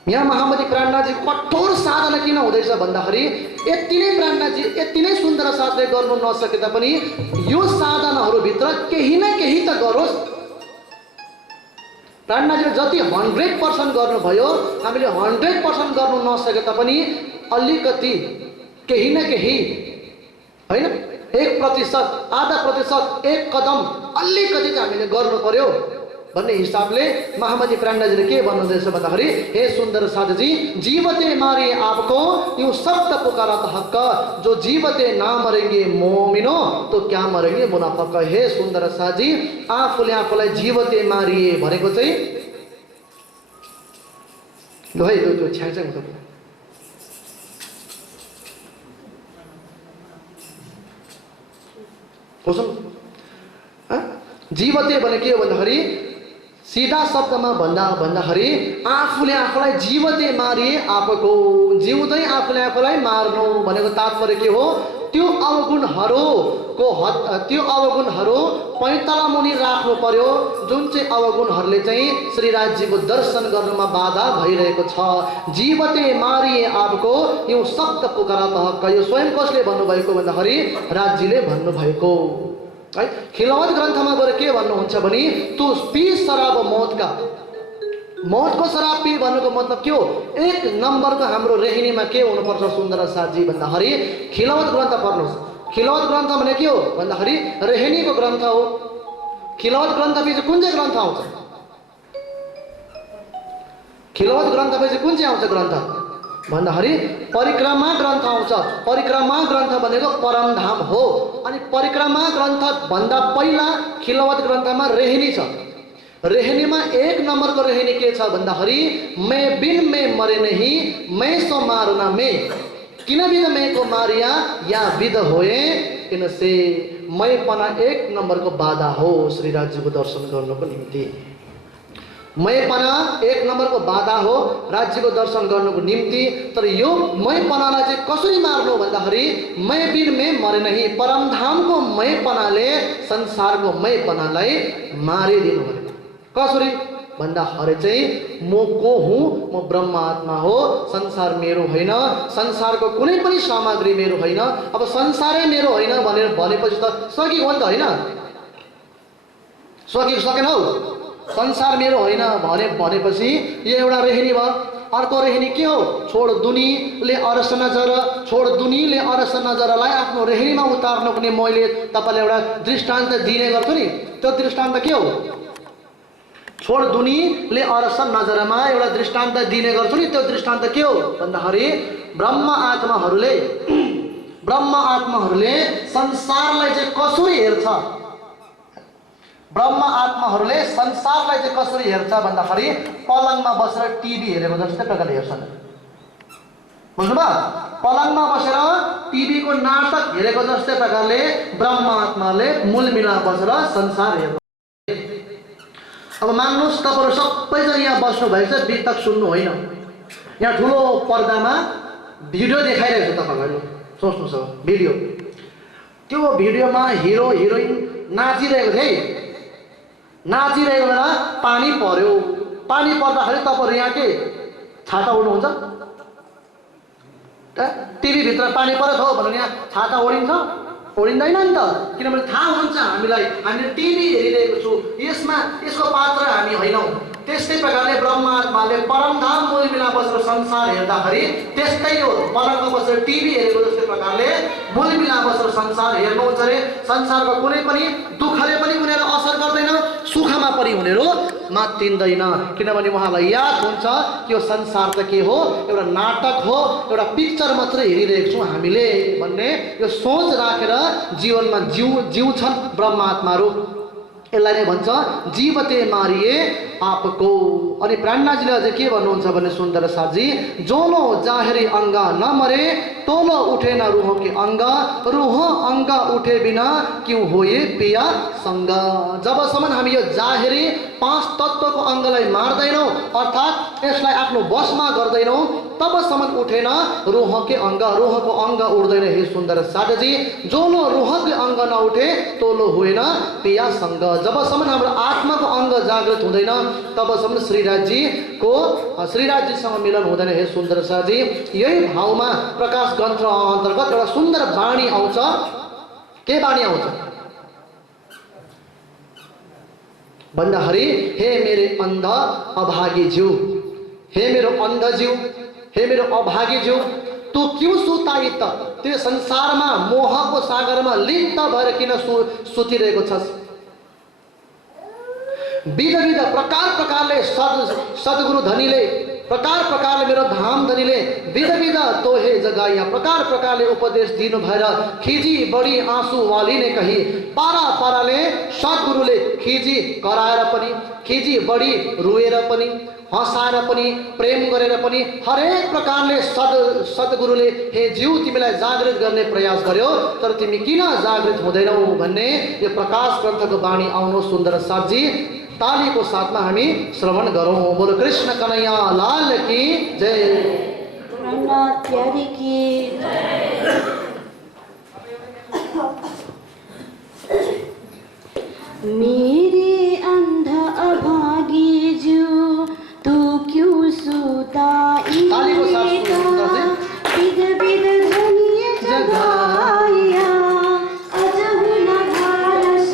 यहाँ महामती प्राणनाथजी कठोर साधना किन हुँदैछ भन्दाखेरि यति नै प्राणनाथजी यति नै सुन्दर साधना गर्नु नसके तापनि यो साधनाहरूभित्र केही न केही त गरोस्। प्राणनाथजीले जति 100% गर्नुभयो, हामीले 100% गर्नु नसके तापनि अलिकति केही न केही होइन 1%, आधा प्रतिशत, 1 कदम अलिकति चाहिँ हामीले गर्नु पर्यो भन्ने हिसाबले महामती प्राणनाथजीले के भन्नुहुँदैछ भन्दाखेरि, हे सुन्दर साधुजी, जीवते मारे आपको यूं सख्त पुकारा त हक्क, जो जीवते ना मरेंगे मोमिनो तो क्या मरेंगे मुनाफक। हे सुन्दर साधुजी, आफूले आफूलाई जीवते मारिए भनेको चाहिँ ल है त्यो छ्याङ त कसम जीवते भने के हो भन्दाखेरि सीधा शब्दमा भन्दाखेरि आफूले आफूलाई जीवते मारिए आपको, जिउँदै आफूले आफूलाई मार्नु भनेको तात्पर्य के हो, त्यो अवगुणहरू पैताला मुनि राख्नु पर्यो, जुन चाहिँ अवगुणहरूले चाहिँ श्रीराजजीको दर्शन गर्नमा बाधा भइरहेको छ। जीवते मारिए आपको यो सख्त पुकारा तहक्क, यो स्वयं कसले भन्नुभएको भन्दाखेरि राजजीले भन्नुभएको है। खिलवत ग्रन्थमा गएर के भन्नुहुन्छ भने, तू पी शराब मौतको शराब पी भन्नुको मतलब के हो, 1 नम्बरको हाम्रो रेहिनीमा के हुनुपर्छ सुन्दर साथजी भन्दाखेरि खिलवत ग्रन्थ पढ्नुहोस्। खिलवत ग्रन्थ भने के हो भन्दाखेरि रेहिनीको ग्रन्थ हो। खिलवत ग्रन्थपछि कुन चाहिँ ग्रन्थ आउँछ, खिलवत ग्रन्थपछि कुन चाहिँ आउँछ ग्रन्थ भन्दाखेरि परिक्रमा ग्रन्थ आउँछ। परिक्रमा ग्रन्थ भनेको परमधाम हो। अनि परिक्रमा ग्रन्थ भन्दा पहिला खिलवत ग्रन्थमा रेहिनी छ। रेहिनीमा 1 नम्बरको रेहिनी के छ भन्दाखेरि, मैं बिन में मरे नहीं, मैं सो मारना में, किन विध मैं को मारिया या विध होए इनसे। मैं पना 1 नम्बरको बाधा हो श्रीराजजीको दर्शन गर्नको निम्ति। मैं पना 1 नम्बरको बाधा हो राज्यको दर्शन गर्नुको निम्ति। तर यो मैं पनालाई चाहिँ कसरी मार्नु भन्दाखेरि, मैं बिन में मरे नहीं, परमधामको मैं पनाले संसारको मैं पनालाई मारिदिनु भने कसरी भन्दाखेरि चाहिँ म को हुँ, म ब्रह्म आत्मा हो, संसार मेरो होइन, संसारको कुनै पनि सामग्री मेरो होइन। अब संसारै मेरो होइन भनेर भनेपछि त सकियो हो नि त, होइन सकेन हौ। संसार मेरो होइन भनेपछि यो एउटा रेहिनी भयो। अर्को रेहिनी के हो, छोड दुनीले अरस नजर, छोड दुनीले अरस नजरलाई आफ्नो रेहिनीमा उतार्नको निम्ति मैले तपाईलाई एउटा दृष्टान्त दिने गर्छु नि। त्यो दृष्टान्त के हो, छोड दुनीले अरस नजरमा एउटा दृष्टान्त दिने गर्छु नि। त्यो दृष्टान्त के हो भन्दाखेरि ब्रह्म आत्माहरूले संसारलाई चाहिँ कसरी हेर्छ, ब्रह्म आत्माहरूले संसारलाई चाहिँ कसरी हेर्छ भन्दाखेरि पलङमा बसेर टिभी हेरेको जस्तै प्रकारले हेर्छन्। बुझ्नुभयो, पलङमा बसेर टिभीको नाटक हेरेको जस्तै प्रकारले ब्रह्म आत्माले मूल मिला बसेर संसार हेर्छ। अब मान्नुहोस् तपाईहरु सबैजना यहाँ बस्नु भएको छ, बितक सुन्नु होइन, यहाँ ठुलो पर्दामा भिडियो देखाइरहेको छ तपाईहरुले। सोच्नुस् भिडियो, त्यो भिडियोमा हिरो हिरोइन नाचिरहेको थिए, नाचिरहेको बेला पानी पर्यो। पानी पर्दाखेरि तपाईहरु यहाँ के छाता ओड्नुहुन्छ? टिभी भित्र पानी पर्यो भनेर यहाँ छाता ओडिन्छ? ओडिँदैन नि त, किनभने थाहा हुन्छ हामीलाई हामीले टिभी हेरिरहेको छु, यसको पात्र हामी होइनौँ। त्यस्तै प्रकारले ब्रह्म आत्माले परमधाम मूल मिला बसेर संसार हेर्दाखेरि त्यस्तै हो, पलङमा बसेर टिभी हेरेको जस्तै प्रकारले मूल मिला बसेर संसार हेर्नुहुन्छ रे। संसारको कुनै पनि दुःखले पनि उनीहरू असर गर्दैन, सुखमा पनि उनीहरू मात्तिँदैन, किनभने उहाँलाई याद हुन्छ कि यो संसार त के हो, एउटा नाटक हो, एउटा पिक्चर मात्रै हेरिरहेको छौँ हामीले भन्ने यो सोच राखेर जीवनमा जिउँछन् ब्रह्म आत्माहरू। यसलाई नै भन्छ जीवते मारिए आपको। अनि प्राणनाथजीले अझै के भन्नुहुन्छ भने सुन्दर साथजी, जोलो जाहेरी अंगा न मरे, तोलो उठे न रूह के अंग, रूह अंग उठे बिना क्यों होए पिया संग। जबसम्म हामी यो जाहेरी 5 तत्त्वको अंगलाई मार्दैनौँ, अर्थात् यसलाई आफ्नो वशमा गर्दैनौँ, तबसम्म उठेन रूहके अंग, रूहको अंग उठ्दैन। हे सुन्दर साधजी, जोलो रूहके अंग नउठे तोलो हुएन पिया संग। जबसम्म हाम्रो आत्माको अंग जागृत हुँदैन तबसम्म श्रीराजजीसँग मिलन हुँदैन। हे सुन्दर साथजी, यही भावमा प्रकाश ग्रन्थ अन्तर्गत एउटा सुन्दर वाणी आउँछ। के वाणी आउँछ भन्दाखेरि, हे मेरे अंध अभागी जीव, हे मेरो अंध जीव, हे मेरो अभागी जीव, तँ क्यों सुताई त? त्यो संसारमा मोहको सागरमा लिप्त भएर किन सुतिरहेको छस्? विध प्रकार प्रकारले सद्गुरु धनीले, प्रकार प्रकारले मेरो धाम धनीले विध तोहे जगाइया, प्रकार प्रकारले उपदेश दिनु भएर खिजी बढी आँसु वालिने कही। पारा पाराले सद्गुरुले खिजी कराएर पनि, खिजी बढी रोएर पनि, हँसाएर पनि, प्रेम गरेर पनि, हरेक प्रकारले सद्गुरुले हे जीव तिमीलाई जागृत गर्ने प्रयास गर्यो, तर तिमी किन जागृत हुँदैनौ भन्ने यो प्रकाश ग्रन्थको बाणी आउनु सुन्दर साथजी तालीको साथमा हामी श्रवण गरौँ। बोलो कृष्ण कन्हैया लाल की जय, रंगनाथ प्यारी की मेरे अंधा अभागी जो तू क्यों सुताई बिद बिद धनिय जगाया अजब न भारस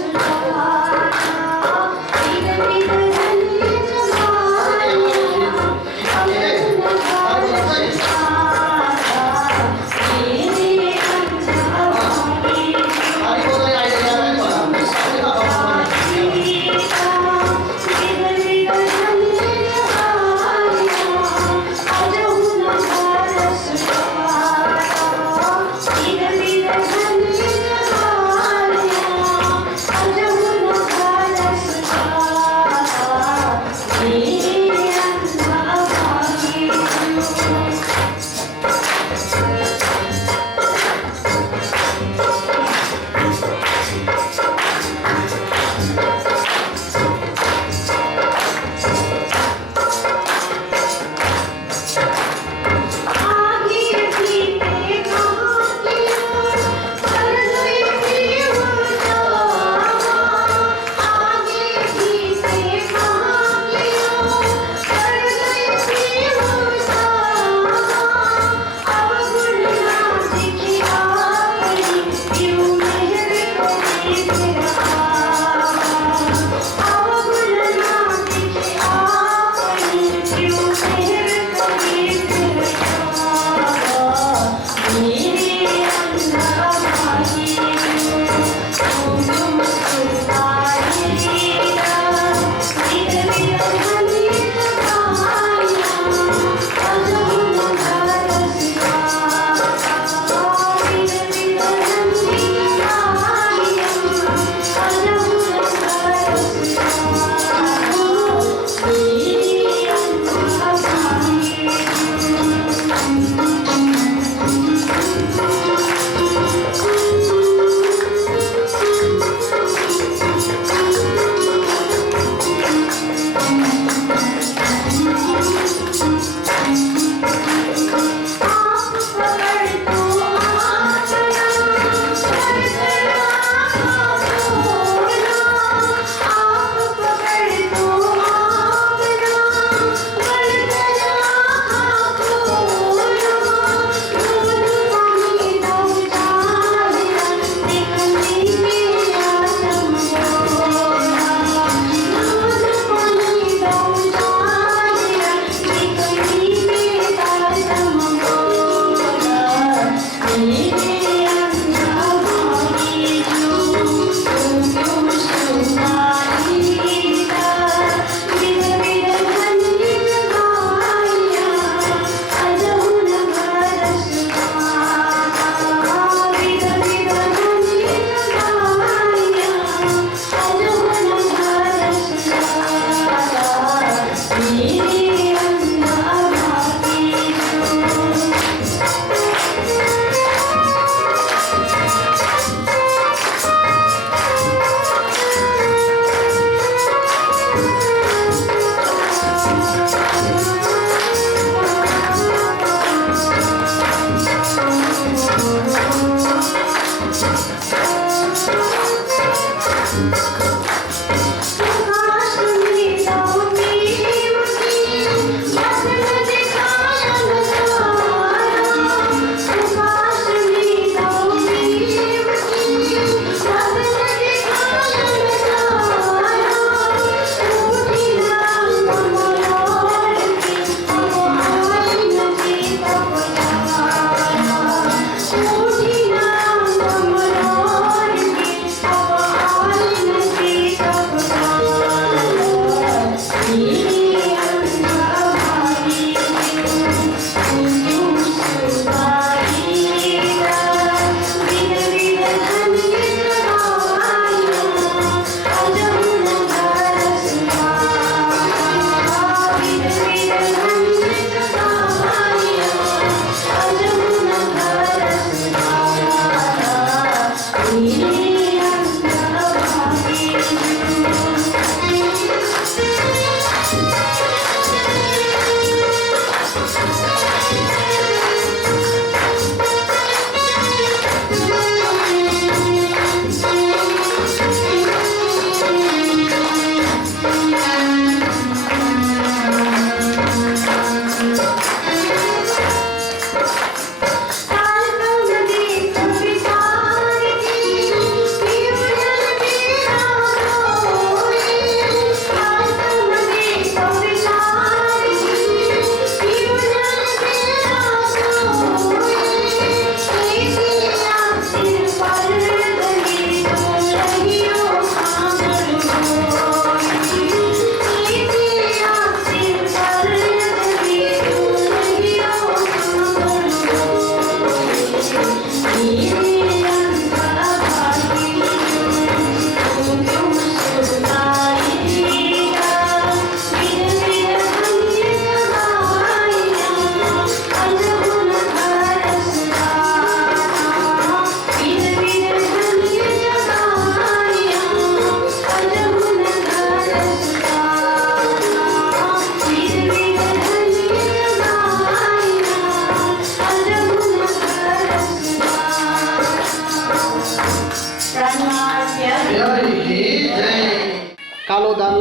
बिद बिद धनिय जगाया अजब न भारस मेरे अंधा अभागी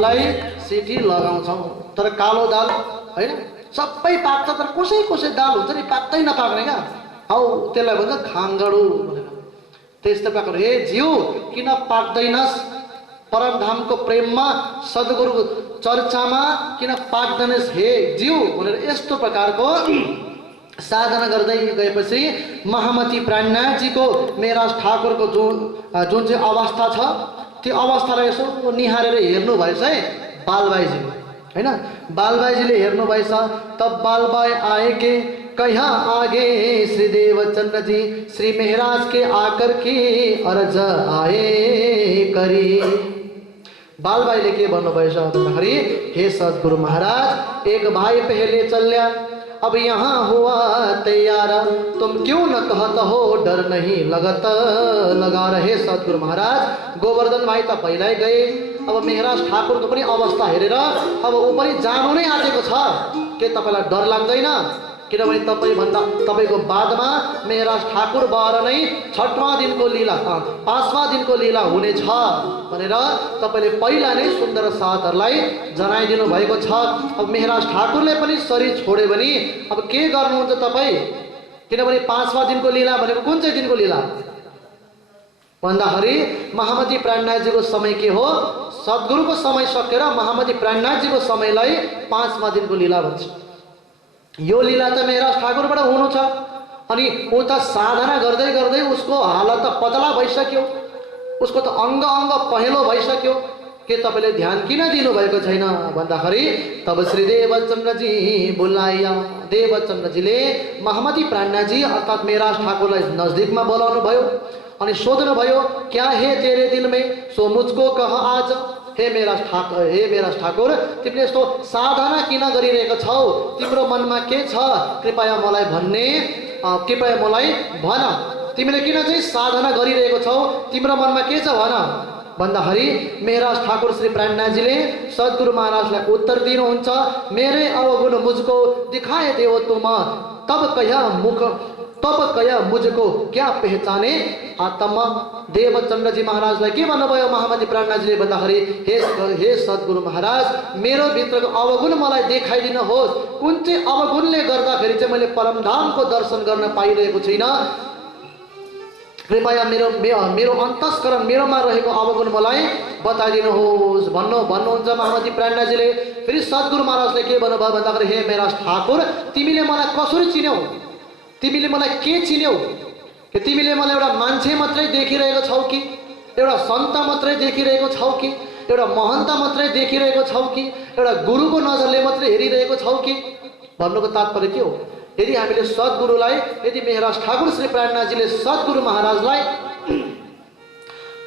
दाललाई सिटी लगाउँछौँ, तर कालो दाल होइन सबै पाक्छ, तर कसै कसै दाल हुन्छ नि पाक्दै नपाक्ने क्या, हौ त्यसलाई भन्छ खाङ्गडो भनेर। त्यस्तो प्रकार हे जिउ किन पाक्दैनस्, परमधामको प्रेममा सद्गुरुको चर्चामा किन पाक्दैनस् हे जिउ भनेर यस्तो प्रकारको साधना गर्दै गएपछि महामती प्राणनाथजीको मेहराज ठाकुरको जुन चाहिँ अवस्था छ त्यो अवस्थालाई यसो निहारेर हेर्नु भएछ है बालबाईजीले हैन। बालबाईजीले हेर्नु भएछ, तब बालबाई आए के कहाँ आगे श्री देवचंद्र जी श्री मेहराज के आकर के अर्ज आए करी। बालबाईले के भन्नुभएछ भन्दाखेरि हे सद्गुरु महाराज, एक भाई पहले चल्या, अब यहाँ हुआ तैयार, तुम क्यों न कहत हो डर नहीं लगत लगा रहे। सद्गुरु महाराज गोवर्धन भाइ त पहिल्यै गए, अब मेहराज ठाकुरको पनि अवस्था हेरेर अब ऊ पनि जानु नै आँटेको छ, के तपाईँलाई डर लाग्दैन? किनभने तपाईँको बादमा मेहराज ठाकुर भएर नै 6वां दिनको लीला 5वां दिनको लीला हुनेछ भनेर तपाईँले पहिला नै सुन्दर साथहरूलाई जनाइदिनु भएको छ। अब मेहराज ठाकुरले पनि शरीर छोड्यो भने अब के गर्नुहुन्छ तपाईँ? किनभने 5वां दिनको लीला भनेको कुन चाहिँ दिनको लीला भन्दाखेरि महामती प्राणनाथजीको समय के हो, सद्गुरुको समय सकेर महामती प्राणनाथजीको समयलाई 5वां दिनको लीला भन्छ। यो लीला त मेहराज ठाकुरबाट हुनु छ, अनि ऊ त साधना गर्दै गर्दै उसको हालत त पतला भइसक्यो, उसको त अङ्ग अङ्ग पहेँलो भइसक्यो, के तपाईँले ध्यान किन दिनुभएको छैन भन्दाखेरि तब श्री देवचन्द्रजी बोलाइया। देवचन्द्रजीले महामती प्राणनाथजी अर्थात् मेहराज ठाकुरलाई नजदिकमा बोलाउनु भयो अनि सोध्नु भयो, क्या हे तेरे दिल में सो मुझको कह आज। हे मेहराज ठाकुर तिमीले यस्तो साधना किन गरिरहेको छौ, तिम्रो मनमा के छ, कृपया मलाई भन, तिमीले किन चाहिँ साधना गरिरहेको छौ, तिम्रो मनमा के छ भन भन्दाखेरि मेहराज ठाकुर श्री प्राणनाथजीले सद्गुरु महाराजलाई उत्तर दिनुहुन्छ, मेरे अवगुण मुझको दिखाए देव तुम, तब कया मुझको क्या पहचाने आत्मा। देवचन्द्रजी महाराजलाई के भन्नुभयो महामती प्राणनाथजीले भन्दाखेरि हे सद्गुरु महाराज, मेरो भित्रको अवगुण मलाई देखाइदिनुहोस्, कुन चाहिँ अवगुणले गर्दाखेरि चाहिँ मैले परमधामको दर्शन गर्न पाइरहेको छैन, कृपया मेरो अन्तस्करण मेरोमा रहेको अवगुण मलाई बताइदिनुहोस् भन्नुहुन्छ महामती प्राणनाथजीले। फेरि सद्गुरु महाराजले के भन्नुभयो भन्दाखेरि हे मेहराज ठाकुर, तिमीले मलाई कसरी चिन्यौ, तिमीले मलाई के चिन्यौ, कि तिमीले मलाई एउटा मान्छे मात्रै देखिरहेको छौ कि, एउटा सन्त मात्रै देखिरहेको छौ कि, एउटा महन्त मात्रै देखिरहेको छौ कि, एउटा गुरुको नजरले मात्रै हेरिरहेको छौ कि भन्नुको तात्पर्य के हो? यदि हामीले सद्गुरुलाई, यदि मेहराज ठाकुर श्री प्राणनाथजीले सद्गुरु महाराजलाई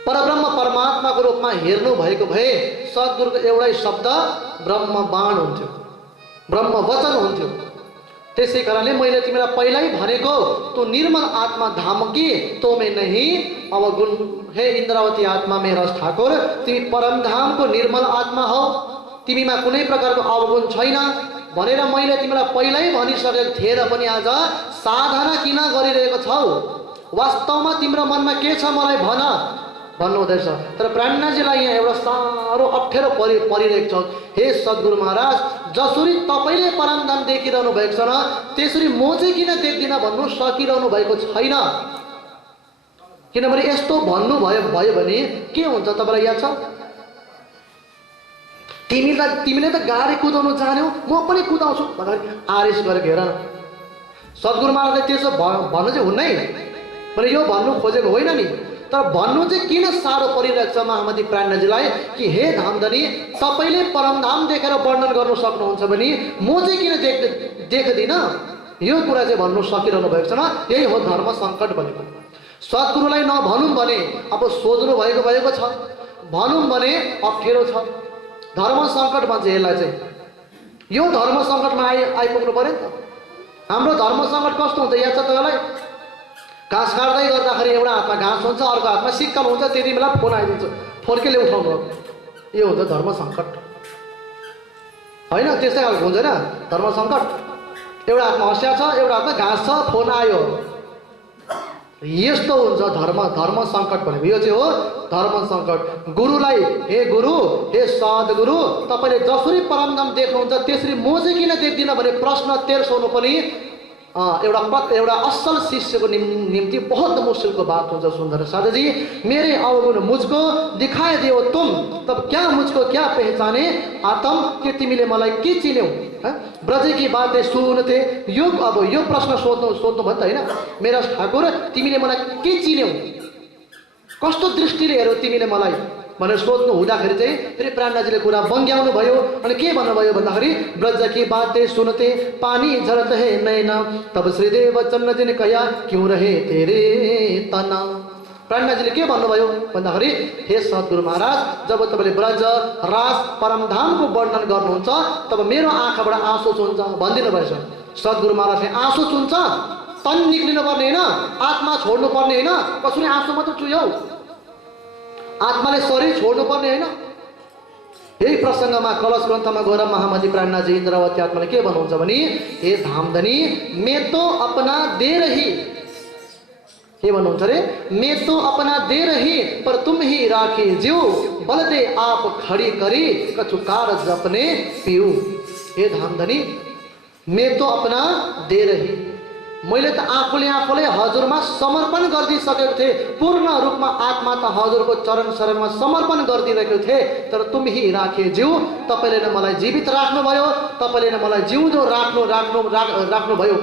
परब्रह्म परमात्माको रूपमा हेर्नु भएको भए सद्गुरुको एउटै शब्द ब्रह्मबाण हुन्थ्यो, ब्रह्म वचन हुन्थ्यो। त्यसै कारणले मैले तिमीलाई पहिल्यै भनेको तँ निर्मल आत्मा धाम कि तो में नहीं अवगुण। हे इन्द्रावती आत्मा मेहराज ठाकुर, तिमी परमधामको निर्मल आत्मा हौ, तिमीमा कुनै प्रकारको अवगुण छैन भनेर मैले तिमीलाई पहिल्यै भनिसकेको थिएँ र पनि आज साधना किन गरिरहेको छौ, वास्तवमा तिम्रो मनमा के छ मलाई भन भन्नुहुँदैछ। तर प्राणनाथजीलाई यहाँ एउटा साह्रो अप्ठ्यारो परिरहेको छ। हे सद्गुरु महाराज, जसरी तपाईँले परमधाम देखिरहनु भएको छ न, त्यसरी म चाहिँ किन देख्दिनँ भन्नु सकिरहनु भएको छैन। किनभने यस्तो भन्नुभयो भने के हुन्छ तपाईँलाई याद छ? तिमीले त गाडी कुदाउनु जान्यौ, म पनि कुदाउँछु भन्दाखेरि आरिस गरेर हेर। सद्गुरु महाराजले त्यसो भन्नु चाहिँ हुन्न है, मैले यो भन्नु खोजेको होइन नि, तर भन्नु चाहिँ किन साह्रो परिरहेको छ महामती प्राणनाथजीलाई कि हे धामधनी, तपाईँले परमधाम देखेर वर्णन गर्नु सक्नुहुन्छ भने म चाहिँ किन देख्दिनँ, यो कुरा चाहिँ भन्नु सकिरहनु भएको छैन। यही हो धर्म सङ्कट भनेको। सद्गुरुलाई नभनौँ भने अब सोध्नु भएको छ, भनौँ भने अप्ठ्यारो छ, धर्म सङ्कट भन्छ यसलाई चाहिँ। यो धर्म सङ्कटमा आइपुग्नु पर्यो नि त। हाम्रो धर्म सङ्कट कस्तो हुन्छ याद छ तपाईँलाई? घाँस काट्दै गर्दाखेरि एउटा हातमा घाँस हुन्छ, अर्को हातमा सिक्कल हुन्छ, त्यति बेला फोन आइदिन्छ, फोन केले उठाउनु, यो हुन्छ धर्म सङ्कट होइन? त्यस्तै खालको हुन्छ होइन धर्म सङ्कट। एउटा हातमा हँसिया छ, एउटा हातमा घाँस छ, फोन आयो, यस्तो हुन्छ धर्म सङ्कट भनेको यो चाहिँ हो धर्म सङ्कट। गुरुलाई हे गुरु हे सद्गुरु तपाईँले जसरी परमधाम देख्नुहुन्छ त्यसरी म चाहिँ किन देख्दिनँ भने प्रश्न तेर्साउनु पनि एउटा असल शिष्य को निम्ति बहुत मुश्किल को बात हुन्छ। सुंदर साधु जी, मेरे अवगुण मुझको दिखाए दियो तुम, तब क्या मुझको क्या पहचाने आतम, के तिमीले मलाई के चिन्यौ? ब्रज की बातें सुनते यो अब यो प्रश्न सोध्नु भन्दा हैन, मेरा ठाकुर तिमीले मलाई के चिन्यौ, कस्तो दृष्टिले हेरौ तिमीले मलाई भनेर सोध्नु हुँदाखेरि चाहिँ फेरि प्राणनाथजीले कुरा बङ्ग्याउनु भयो। अनि के भन्नुभयो भन्दाखेरि ब्रज की बातें सुनते पानी झरत है नैना, तब श्रीदेव चन्द्रजी ने कहा क्यों रहे तेरे तना। प्राणनाथजीले के भन्नुभयो भन्दाखेरि हे सद्गुरु महाराज, जब तपाईले ब्रज रास परमधामको वर्णन गर्नुहुन्छ तब मेरो आँखाबाट आँसु चुन्छ भन्दिनु भएछ। सद्गुरु महाराजले आँसु चुन्छ, तन निक्लिनु पर्ने हैन, आत्मा छोड्नु पर्ने हैन, कसरी आँसु मात्र चुयौ? आत्माले शरीर छोड्नु पर्ने हैन। यही प्रसङ्गमा कलश ग्रन्थमा गएर महामती प्राणनाथजी इन्द्रावती आत्माले के भन्नुहुन्छ भने हे धामधनी मैं तो अपना दे रही, के भन्नुहुन्छ रे, मैं तो अपना दे रही पर तुम ही राखी ज्यू, बलदे आप खड़ी करी कछु कारज अपने पियू। हे धामधनी मैं तो अपना दे रही, मैले त आफूले हजुरमा समर्पण गरिदिसकेको थिएँ, पूर्ण रूपमा आत्मा त हजुरको चरण शरणमा समर्पण गरिदिरहेको थिएँ, तर तुम ही राखे ज्यू, तपाईले नै मलाई जीवित राख्नुभयो, तपाईले नै मलाई जिउँदो राख्नुभयो।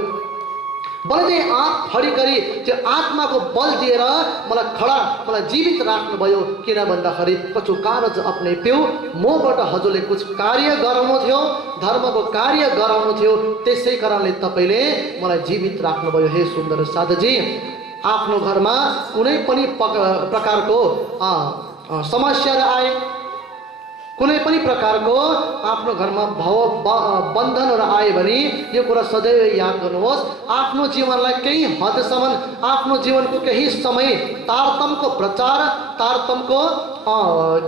बलदे आँख खडी गरी त्यो आत्माको बल दिएर मलाई जीवित राख्नुभयो। किन भन्दाखेरि कछु कारज अपने प्यौ, मबाट हजुरले कुछ कार्य गराउनु थियो, धर्मको कार्य गराउनु थियो, त्यसै कारणले तपाईले मलाई जीवित राख्नुभयो। हे सुन्दर साधुजी, आफ्नो घरमा कुनै पनि प्रकारको समस्याहरू आए, कुनै पनि प्रकारको आफ्नो घरमा बन्धनहरू आए भने यो कुरा सदैव याद गर्नुहोस्, आफ्नो जीवनलाई केही हदसम्म, आफ्नो जीवनको केही समय तारतम्यको प्रचार, तारतम्यको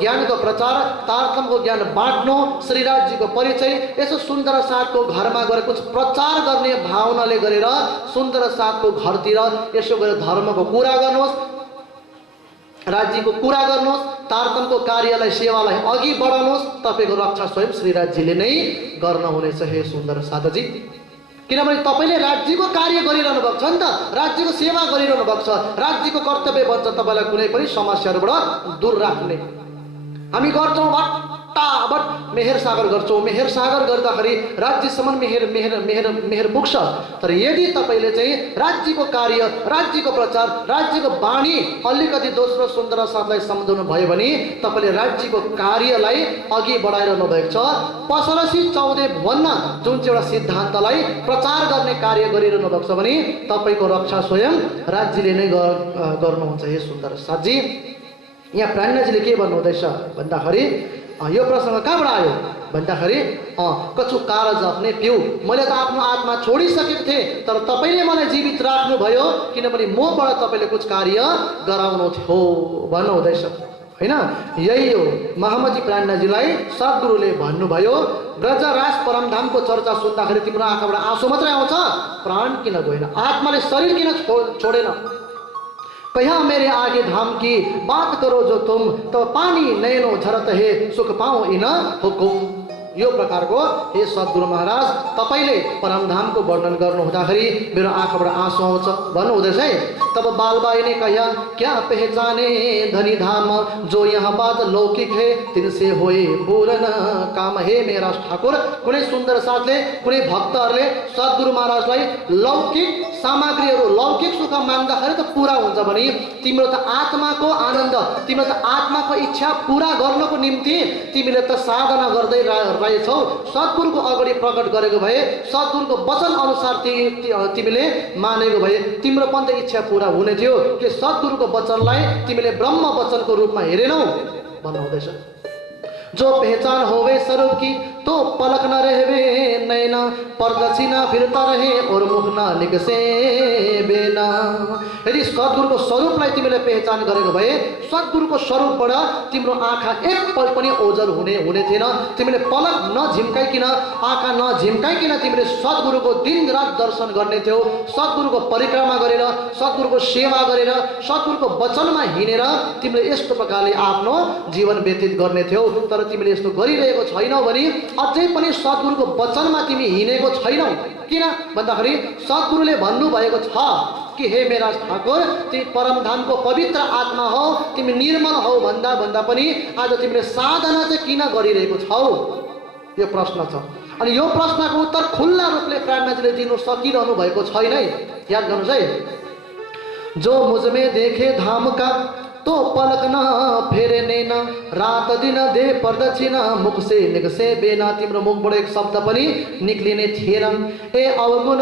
ज्ञानको प्रचार, तारतम्यको ज्ञान बाँड्नु, श्रीराजजीको परिचय, यसो सुन्दर साथको घरमा गएर कुछ प्रचार गर्ने भावनाले गरेर सुन्दर साथको घरतिर यसो गरेर धर्मको कुरा गर्नुहोस्, राज्यको कुरा गर्नुहोस्, तारतम्यको कार्यलाई सेवालाई अघि बढाउनुहोस्, तपाईको रक्षा स्वयं श्रीराजजीले नै गर्न हुनेछ। हे सुन्दर साधुजी, किनभने तपाईले राज्यको कार्य गरिरहनु भएको छ नि त, राज्यको सेवा गरिरहनु भएको छ, राज्यको कर्तव्य बन्छ तपाईलाई कुनै पनि समस्याहरूबाट दूर राख्ने। हामी गर्छौँ भट्टाभट मेहेर सागर गर्छौँ, मेहेर सागर गर्दाखेरि राज्यसम्म मेहेर पुग्छ, तर यदि तपाईले चाहिँ राज्यको कार्य, राज्यको प्रचार, राज्यको बाणी अलिकति दोस्रो सुन्दर साथलाई सम्झाउनु भयो भने तपाईले राज्यको कार्यलाई अघि बढाइरहनु भएको छ। पसरसी 14 भन्न जुन चाहिँ एउटा सिद्धान्तलाई प्रचार गर्ने कार्य गरिरहनु भएको छ भने तपाईको रक्षा स्वयं राज्यले नै गर्नुहुन्छ। हे सुन्दर साथी, यहाँ प्राणनाथजीले के भन्नुहुँदैछ भन्दाखेरि यो प्रसङ्ग कहाँबाट आयो भन्दाखेरि कछु कारज आफ्नै पिउ, मैले त आफ्नो आत्मा छोडिसकेको थिएँ, तर तपाईँले मलाई जीवित राख्नुभयो, किनभने मबाट तपाईँले कुछ कार्य गराउनु थियो भन्नुहुँदैछ हैन। यही हो महामती प्राणनाथजीलाई सद्गुरुले भन्नुभयो, ब्रजराज परमधामको चर्चा सुन्दाखेरि तिम्रो आँखाबाट आँसु मात्रै आउँछ, प्राण किन गएन, आत्माले शरीर किन छोडेन? कहा मेरे आगे धाम की बात करो जो तुम, तो पानी नैनो झरत है सुख पाओ इन हुकुम। यो प्रकारको हे सद्गुरु महाराज, तपाईले परमधामको वर्णन गर्नु हुँदाखेरि मेरो आँखाबाट आँसु आउँछ भन्नुहुँदैछ है। तब बालबाई ने कहा क्या पहचाने धनी धाम, जो यहाँ बात लौकिक है तिनसे होए पूर्ण काम। हे मेरा ठाकुर, कुनै सुन्दर साथले, कुनै भक्तहरूले सद्गुरु महाराजलाई लौकिक सामग्रीहरू, लौकिक सुख माग्दाखेरि त पुरा हुन्छ भने तिम्रो त आत्माको आनन्द, तिम्रो त आत्माको इच्छा पुरा गर्नको निम्ति तिमीले त साधना गर्दै रहेछौ। सद्गुरुको अगाडि प्रकट गरेको भए, सद्गुरुको वचन अनुसार तिमीले मानेको भए तिम्रो पनि त इच्छा पुरा हुने थियो कि सद्गुरुको वचनलाई तिमीले ब्रह्म वचनको रूपमा हेरेनौ भन्नुहुँदैछ। जो पहचान होवे स्वरूप की तो पलक न रहवे नैना, परदक्षिणा फिरता रहे और मुख न निकसे बेना। यदि सद्गुरुको स्वरूपलाई तिमीले पहिचान गरेको भए सद्गुरुको स्वरूपबाट तिम्रो आँखा एक पल पनि ओझल हुने थिएन। तिमीले पलक नझिम्काइकन, आँखा नझिम्काइकन तिमीले सद्गुरुको दिनरात दर्शन गर्ने थियौ। सद्गुरुको परिक्रमा गरेर, सद्गुरुको सेवा गरेर, सद्गुरुको वचनमा हिँडेर तिमीले यस्तो प्रकारले आफ्नो जीवन व्यतीत गर्ने थियौ। तर तिमीले यस्तो गरिरहेको छैनौ भने अझै पनि सद्गुरुको वचनमा तिमी हिँडेको छैनौ। किन भन्दाखेरि सद्गुरुले भन्नुभएको छ कि हे मेरा ठाकुर, तिमी परमधामको पवित्र आत्मा हौ, तिमी निर्मल हौ भन्दा पनि आज तिमीले साधना चाहिँ किन गरिरहेको छौ, यो प्रश्न छ। अनि यो प्रश्नको उत्तर खुल्ला रूपले प्राणनाथजीले दिनु सकिरहनु भएको छैन। याद गर्नुहोस् है। जो मुझमे देखे धाम का तो पलक न फेरे नैना, रात दिन दे प्रदक्षिणा मुख से निकसे बेना। तिम्रो मुखबाट एक शब्द पनि निक्लिने थिएन। ए अवगुण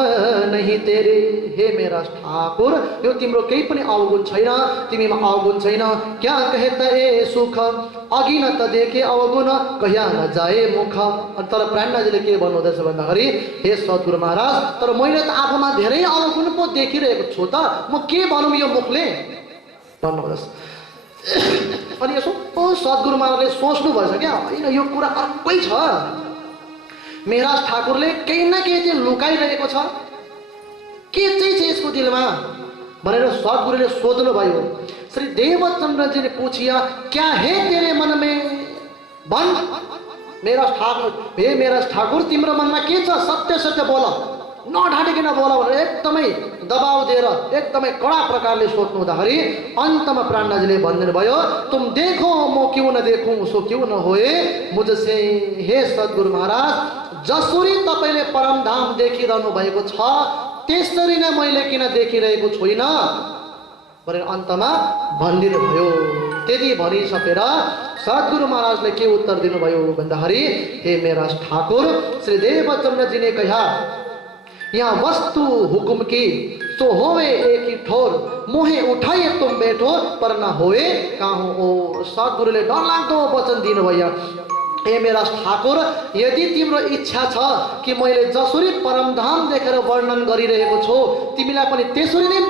नहीं तेरे, हे मेरा ठाकुर, यो तिम्रो केही पनि अवगुण छैन, तिमीमा अवगुण छैन। क्या कहे त ए सुख, अघि न त देखे अवगुण, कहिया न जाए मुख। तर प्राणनाथजीले के भन्नुहुँदैछ भन्दाखेरि, हे सद्गुरु महाराज, तर मैले त आफूमा धेरै अवगुण पो देखिरहेको छु त, म के भनौँ यो मुखले भन्नुहुँदैछ। अनि यसो सद्गुरु महाराजले सोच्नु भएछ क्या, होइन यो कुरा अर्कै छ, मेहराज ठाकुरले केही न केही चाहिँ लुकाइरहेको छ, के चाहिँ छ यसको दिलमा भनेर सद्गुरुले सोध्नु भयो। श्री देवचन्द्रजीले पूछिया, क्या है तेरे मन में, भन मेहराज ठाकुर, हे मेहराज ठाकुर तिम्रो मनमा के छ, सत्य सत्य बोल, नढाँटिकन बोल भनेर एकदमै दबाउ दिएर एकदमै कडा प्रकारले सोध्नु हुँदाखेरि अन्तमा प्राणनाथजीले भनिदिनु भयो, तुम देखो म क्यों न देखूं, सो क्यों न होए मुझसे। हे सद्गुरु महाराज, जसरी तपाईँले परमधाम देखिरहनु भएको छ त्यसरी नै मैले किन देखिरहेको छुइनँ भनेर अन्तमा भनिदिनु भयो। त्यति भनिसकेर सद्गुरु महाराजले के उत्तर दिनुभयो भन्दाखेरि, हे मेरा ठाकुर, श्री देवचन्द्र जी ने कहा, यहाँ वस्तु हुकुम की तो होवे एक ही ठोर, मुहे उठाए तुम बैठो पर न होए काहू ओ। सद्गुरुले डरलाग्दो वचन दिनुभयो, हे मेरा ठाकुर, यदि तिम्रो इच्छा छ कि मैले जसरी परमधाम देखेर वर्णन गरिरहेको छु तिमीलाई पनि त्यसरी नै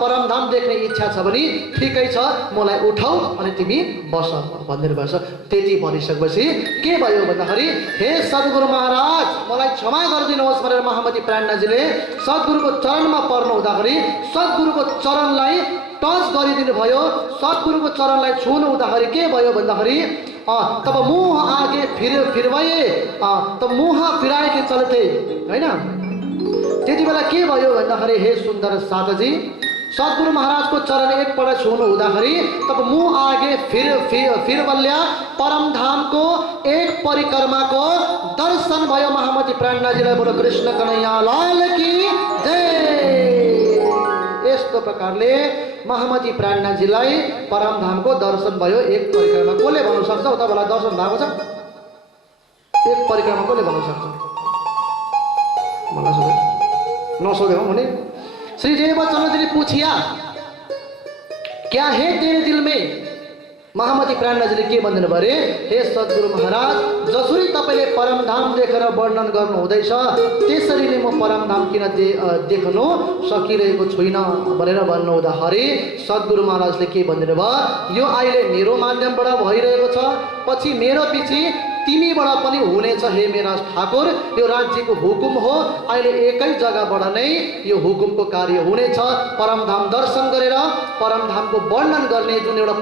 परमधाम देख्ने इच्छा छ भने ठिकै छ, मलाई उठाऊ अनि तिमी बस भनिदिनु भएछ। त्यति भनिसकेपछि के भयो भन्दाखेरि, हे सद्गुरु महाराज, मलाई क्षमा गरिदिनुहोस् भनेर महामती प्राणनाथजीले सद्गुरुको चरणमा पर्नु हुँदाखेरि सद्गुरुको चरणलाई टच गरिदिनु भयो। सद्गुरुको चरणलाई छुनु हुँदाखेरि के भयो भन्दाखेरि, तब मुह आगे फिरवाए, तब मुह फिराए के चलते, हैन। त्यति बेला के भयो भन्दाखेरि, हे सुन्दर साथजी, सद्गुरु महाराजको चरण एकपल्ट छुनु हुँदाखेरि तब मुह आगे फिर बल्ल्या परमधामको एक परिक्रमाको दर्शन भयो। महामती प्राणनाथजीलाई बोलो कृष्ण कन्हैया लाल की जय। यस्तो प्रकारले महामती प्राणनाथजीलाई परमधामको दर्शन भयो। एक परिक्रमा कसले भन्नु सक्छ तपाईँलाई दर्शन भएको छ? एक परिक्रमा कसले भन्नु सक्छ? मलाई सोधे नसोधे हो भने श्री देवचन्द्र जी ने पूछिया, क्या है तेरे दिल में? महामती प्राणनाथजीले के भन्दिनु भरे, हे सद्गुरु महाराज, जसरी तपाईँले परमधाम देखेर वर्णन गर्नु हुँदैछ त्यसरी नै म परमधाम किन देख्नु सकिरहेको छुइनँ भनेर भन्नु हुँदाखेरि सद्गुरु महाराजले के भन्दिनु भयो, यो अहिले मेरो माध्यमबाट भइरहेको छ, पछि मेरो पछि तिमीबाट पनि हुनेछ। हे मेरा ठाकुर, यो राज्यको हुकुम हो, अहिले एकै जग्गाबाट नै यो हुकुमको कार्य हुनेछ। परमधाम दर्शन गरेर परमधामको वर्णन गर्ने जुन एउटा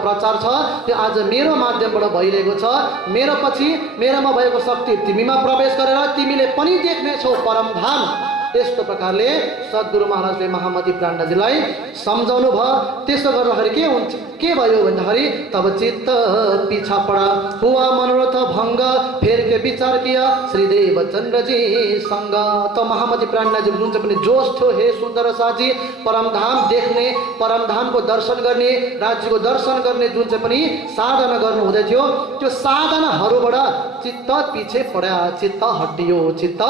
प्रचार छ त्यो आज मेरो माध्यमबाट भइरहेको छ। मेरो पछि मेरोमा भएको शक्ति तिमीमा प्रवेश गरेर तिमीले पनि देख्नेछौ परमधाम। यस्तो प्रकारले सद्गुरु महाराजले महामती प्राणनाथजीलाई सम्झाउनु भयो। त्यसो गर्दाखेरि के हुन्छ, के भयो भन्दाखेरि, तब चित्त पीछा पड़ा, हुआ मनोरथ भंग, फेर के विचार किया श्री देवचन्द्र जी सँग। त महामती प्राणनाथजी जुन चाहिँ पनि जोश थियो, हे सुन्दर साथी, परमधाम देख्ने, परमधामको दर्शन गर्ने, राज्यको दर्शन गर्ने जुन चाहिँ पनि साधना गर्नु हुँदै थियो त्यो साधनाहरूबाट चित्त पछि पड्या, चित्त हटियो, चित्त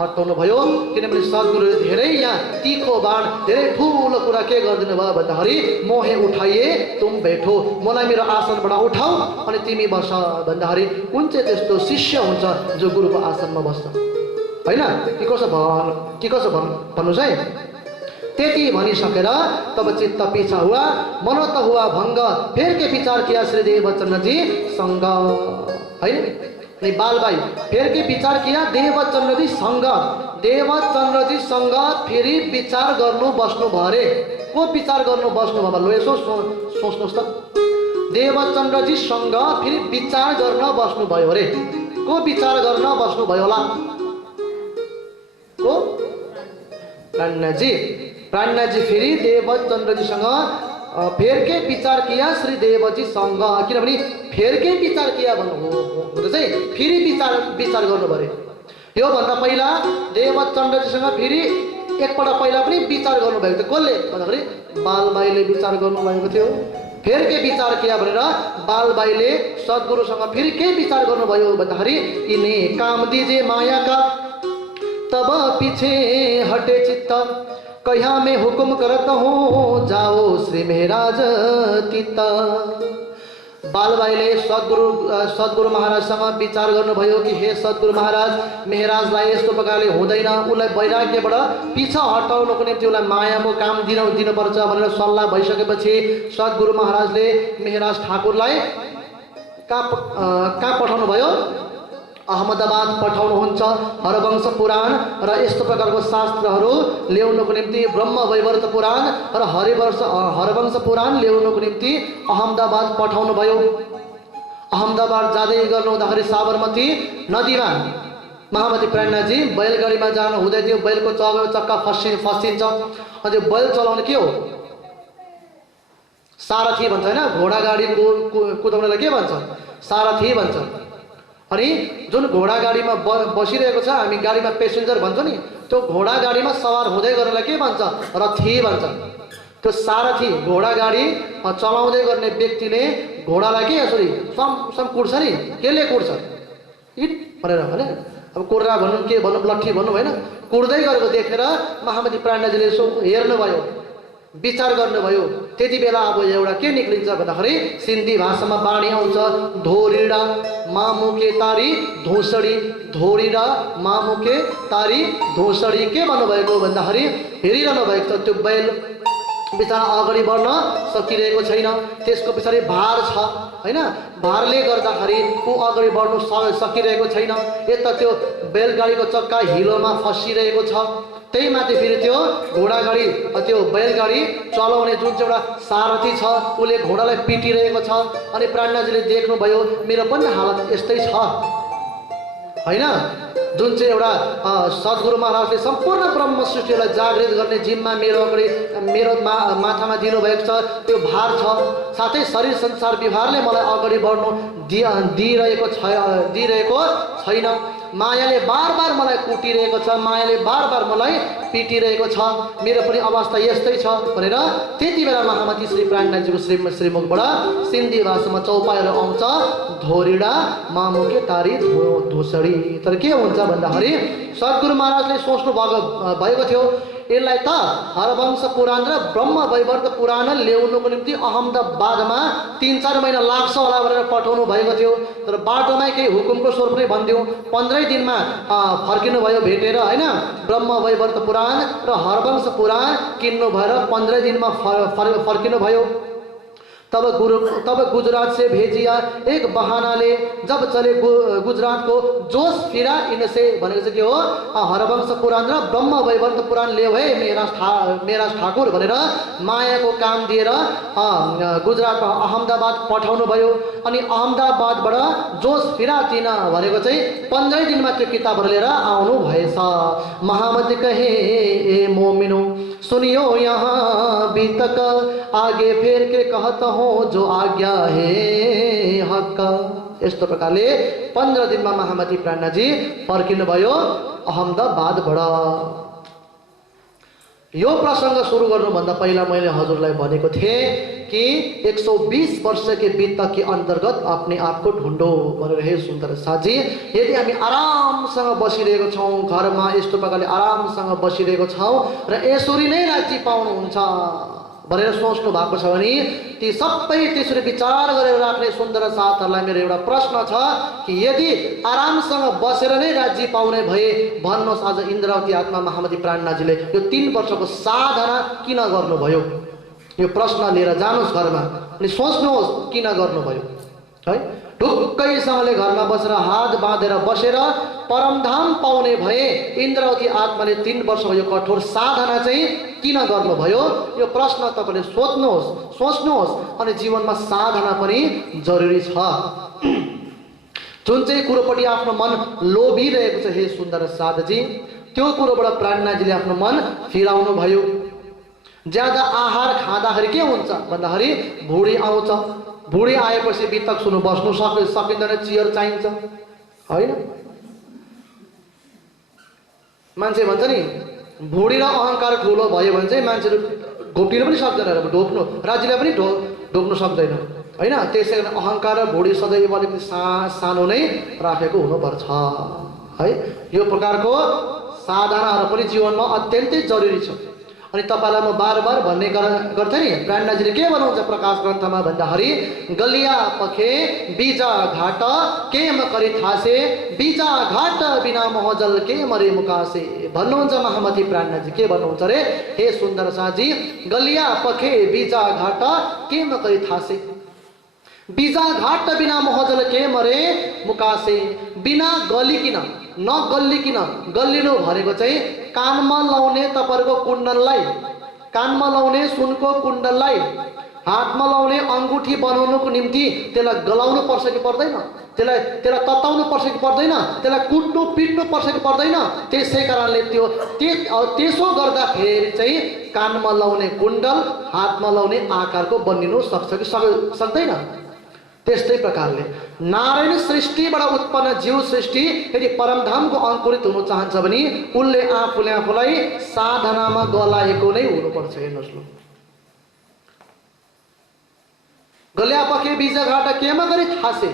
हटाउनु भयो। किनभने सद्गुरुले धेरै यहाँ तीखो बाण धेरै ठुलो कुरा के गरिदिनु भयो भन्दाखेरि मोहे उठाइए तुम बैठो, मलाई मेरो आसनबाट उठाऊ अनि तिमी बस भन्दाखेरि कुन चाहिँ त्यस्तो शिष्य हुन्छ जो गुरुको आसनमा बस्छ होइन? के कसो भन्नुहोस् है। त्यति भनिसकेर तब चित्त पीछा हुआ मनो त हुआ भङ्ग, फेर के विचार किया श्री देवचन्द्र जी सँग होइन? अनि बालबाई फेर के विचार किया देवचन्द्र जी सँग, देवचन्द्र जी सँग फेरि विचार गर्नु बस्नु भयो अरे। को विचार गर्नु बस्नु भयो? लो यसो सोच्नुहोस् त। देवचन्द्र जी सँग फेरि विचार गर्न बस्नु भयो अरे। को विचार गर्न बस्नु भयो होला? को? प्राणनाथजी फेरि देवचन्द्रजीसँग फेर के विचार किया श्री देवजी सँग, किनभने फेर के विचार किया भन्नु हो चाहिँ फेरि विचार गर्नु पर्यो। योभन्दा पहिला देवचन्द्रजीसँग फेरि एकपल्ट पहिला पनि विचार गर्नुभएको थियो। कसले भन्दाखेरि बालबाईले विचार गर्नुभएको थियो। फेर के विचार किया भनेर बालबाईले सद्गुरुसँग फेरि के विचार गर्नुभयो भन्दाखेरि इन्हें काम दीजिए माया का तब पीछे हटे चित्त, कहाँ में हुकुम करत हूँ जाओ श्री महाराज तीत। बालबाईले सद्गुरु महाराजसँग विचार गर्नुभयो कि हे सद्गुरु महाराज, महाराजलाई यस्तो प्रकारले हुँदैन, उसलाई वैराग्यबाट पिछा हटाउनको निम्ति उसलाई मायाको काम दिनुपर्छ भनेर सल्लाह भइसकेपछि सद्गुरु महाराजले महाराज ठाकुरलाई कहाँ पठाउनु भयो? अहमदाबाद पठाउनुहुन्छ। हरवंश पुराण र यस्तो प्रकारको शास्त्रहरू ल्याउनको निम्ति ब्रह्म वैवर्त पुराण र हरवंश पुराण ल्याउनको निम्ति अहमदाबाद पठाउनु भयो। अहमदाबाद जाँदै गर्नु हुँदाखेरि साबरमती नदीमा महामती प्राणनाथजी बैलगाडीमा जानु हुँदै थियो। बैलको चक्का फसिन्छ अनि बैल चलाउने के हो? सारथी भन्छ होइन? घोडा गाडी कुदाउनेलाई के भन्छ? सारथी भन्छ। अनि जुन घोडा गाडीमा बसिरहेको छ, हामी गाडीमा पेसेन्जर भन्छौँ नि, त्यो घोडा गाडीमा सवार हुँदै गर्नेलाई के भन्छ? रथी भन्छ। त्यो सारथी घोडा गाडी चलाउँदै गर्ने व्यक्तिले घोडालाई के यसरी सम कुट्छ नि, केले कुट्छ? इट भनेर भने अब कुर्रा भनौँ के भनौँ लट्ठी भनौँ होइन, कुट्दै गरेको देखेर महामती प्राणनाथजीले यसो हेर्नुभयो, विचार गर्नुभयो। त्यति बेला अब एउटा के निक्लिन्छ भन्दाखेरि सिन्धी भाषामा बाणी आउँछ, धोरिडा मामुके तारी धोसडी, धोरिडा मामुके तारी धोसडी। के भन्नुभएको भन्दाखेरि हेरिरहनु भएको छ त्यो बैल बिचरा अगाडि बढ्न सकिरहेको छैन, त्यसको पछाडि भार छ होइन, भारले गर्दाखेरि ऊ अगाडि बढ्नु सकिरहेको छैन। यता त्यो बैलगाडीको चक्का हिलोमा फसिरहेको छ। त्यही माथि फेरि त्यो घोडागाडी त्यो बैलगाडी चलाउने जुन चाहिँ एउटा सारथी छ उसले घोडालाई पिटिरहेको छ। अनि प्राणनाथजीले देख्नुभयो मेरो पनि हालत यस्तै छ होइन। जुन चाहिँ एउटा सद्गुरु महाराजले सम्पूर्ण ब्रह्म सृष्टिलाई जागृत गर्ने जिम्मा मेरो माथामा दिनुभएको छ, त्यो भार छ। साथै शरीर संसार व्यवहारले मलाई अगाडि बढ्नु दिइरहेको छैन। मायाले बार बार मलाई कुटिरहेको छ, मायाले बार बार मलाई पिटिरहेको छ, मेरो पनि अवस्था यस्तै छ भनेर त्यति बेला महामती श्री प्राणनाथजीको श्रीमुखबाट सिन्धी भाषामा चौपाइहरू आउँछ, धोरिडा मामुके तारी धोसडी। तर के हुन्छ भन्दाखेरि सद्गुरु महाराजले सोच्नु भएको थियो यसलाई त हरवंश पुराण र ब्रह्म वैवर्त पुराण ल्याउनुको निम्ति अहमदाबादमा 3-4 महिना लाग्छ होला भनेर पठाउनु भएको थियो। तर बाटोमै केही हुकुमको स्वरूप नै भनिदियो, 15 दिनमा फर्किनु भयो भेटेर होइन। ब्रह्म वैवर्त पुराण र हरवंश पुराण किन्नु भएर 15 दिनमा फर्किनु भयो। तब गुजरात से भेजिया एक बहानाले जब चले गुजरात को जोश फिरा इनसे भनेको चाहिँ के हो? हरवंश पुराण र ब्रह्म वैवर्त पुराण ल्याऊ है मेरा ठाकुर भनेर मायाको काम दिएर गुजरातमा अहमदाबाद पठाउनु भयो। अनि अहमदाबादबाट जोश फिरा तिन भनेको चाहिँ 15 दिनमा त्यो किताबहरू लिएर आउनु भएछ। महामती कहे ए मोमिनो सुनियो यहाँ बीतक आगे फेर के कहता हूँ जो आज्ञा है हक। यस्तो प्रकारले 15 दिनमा महामती प्राणनाथजी फर्किनु भयो अहमदाबादबाट। यो प्रसङ्ग सुरु गर्नुभन्दा पहिला मैले हजुरलाई भनेको थिएँ कि 120 वर्ष के बित्ता के अन्तर्गत अपने आप को ढुन्डो भनेर। हे सुन्दर साथी, यदि हामी आरामसँग बसिरहेको छौँ, घरमा यस्तो प्रकारले आरामसँग बसिरहेको छौँ र यसरी नै राज्य पाउनुहुन्छ भनेर सोच्नु भएको छ भने ती सबै त्यसरी विचार गरेर राख्ने सुन्दर साथहरूलाई मेरो एउटा प्रश्न छ कि यदि आरामसँग बसेर नै राज्य पाउने भए भन्नुहोस् आज इन्द्रावती आत्मा महामती प्राणनाथजीले यो 3 वर्षको साधना किन गर्नुभयो? यो प्रश्न लिएर जानुहोस् घरमा अनि सोच्नुहोस् किन गर्नुभयो है। ढुक्कैसँगले घरमा बसेर हात बाँधेर बसेर परमधाम पाउने भए इन्द्रावती आत्माले 3 वर्षको यो कठोर साधना चाहिँ किन गर्नुभयो? यो प्रश्न तपाईँले सोच्नुहोस्, सोच्नुहोस् अनि जीवनमा साधना पनि जरुरी छ। जुन चाहिँ कुरोपट्टि आफ्नो मन लोभिरहेको छ हे सुन्दर साधजी, त्यो कुरोबाट प्राणनाथजीले आफ्नो मन फिराउनु भयो। ज्यादा आहार खाँदाखेरि के हुन्छ भन्दाखेरि भुँडी आउँछ। भुँडी आएपछि बित्तक सुन्नु बस्नु सकिँदैन, चियर चाहिन्छ होइन। मान्छे भन्छ नि भुँडी र अहङ्कार ठुलो भयो भने चाहिँ मान्छेले घोप्टिनु पनि सक्दैन, ढोक्नु राज्यलाई पनि ढोक्नु सक्दैन होइन। त्यसै कारण अहङ्कार र भुँडी सदैव अलिकति सानो नै राखेको हुनुपर्छ है। यो प्रकारको साधनाहरू पनि जीवनमा अत्यन्तै जरुरी छ। अनि तपाईँलाई म बार बार भन्ने गर्थेँ नि, प्राणनाथजीले के भन्नुहुन्छ प्रकाश ग्रन्थमा भन्दाखेरि गलिया पखे बीजा घाट के म करी थासे, बीजा घाट बिना महजल के मरे मुकासे भन्नुहुन्छ महामती प्राणनाथजी। के भन्नुहुन्छ रे हे सुन्दर साथी, गलिया पखे बीजा घाट के म करी थासे, बीजा घाट बिना महजल के मरे मुकासे। बिना गलिकिन नगल्लिकिन, गल्लिनु भनेको चाहिँ कानमा लाउने तपाईँको कुण्डललाई, कानमा लाउने सुनको कुण्डललाई हातमा लाउने अङ्गुठी बनाउनुको निम्ति त्यसलाई गलाउनु पर्छ कि पर्दैन? त्यसलाई तताउनु पर्छ कि पर्दैन? त्यसलाई कुट्नु पिट्नु पर्छ कि पर्दैन? त्यसै कारणले त्यसो गर्दाखेरि चाहिँ कानमा लाउने कुण्डल हातमा लाउने आकारको बनिनु सक्छ कि सक्दैन? त्यस्तै प्रकारले नारायण सृष्टिबाट उत्पन्न जीव सृष्टि यदि परमधामको अङ्कुरित हुन चाहन्छ भने उसले आफूलाई साधनामा गलाएको नै हुनुपर्छ। हेर्नुहोस् ल, गल्या पखे बीजा घाट केमा गरी थासे,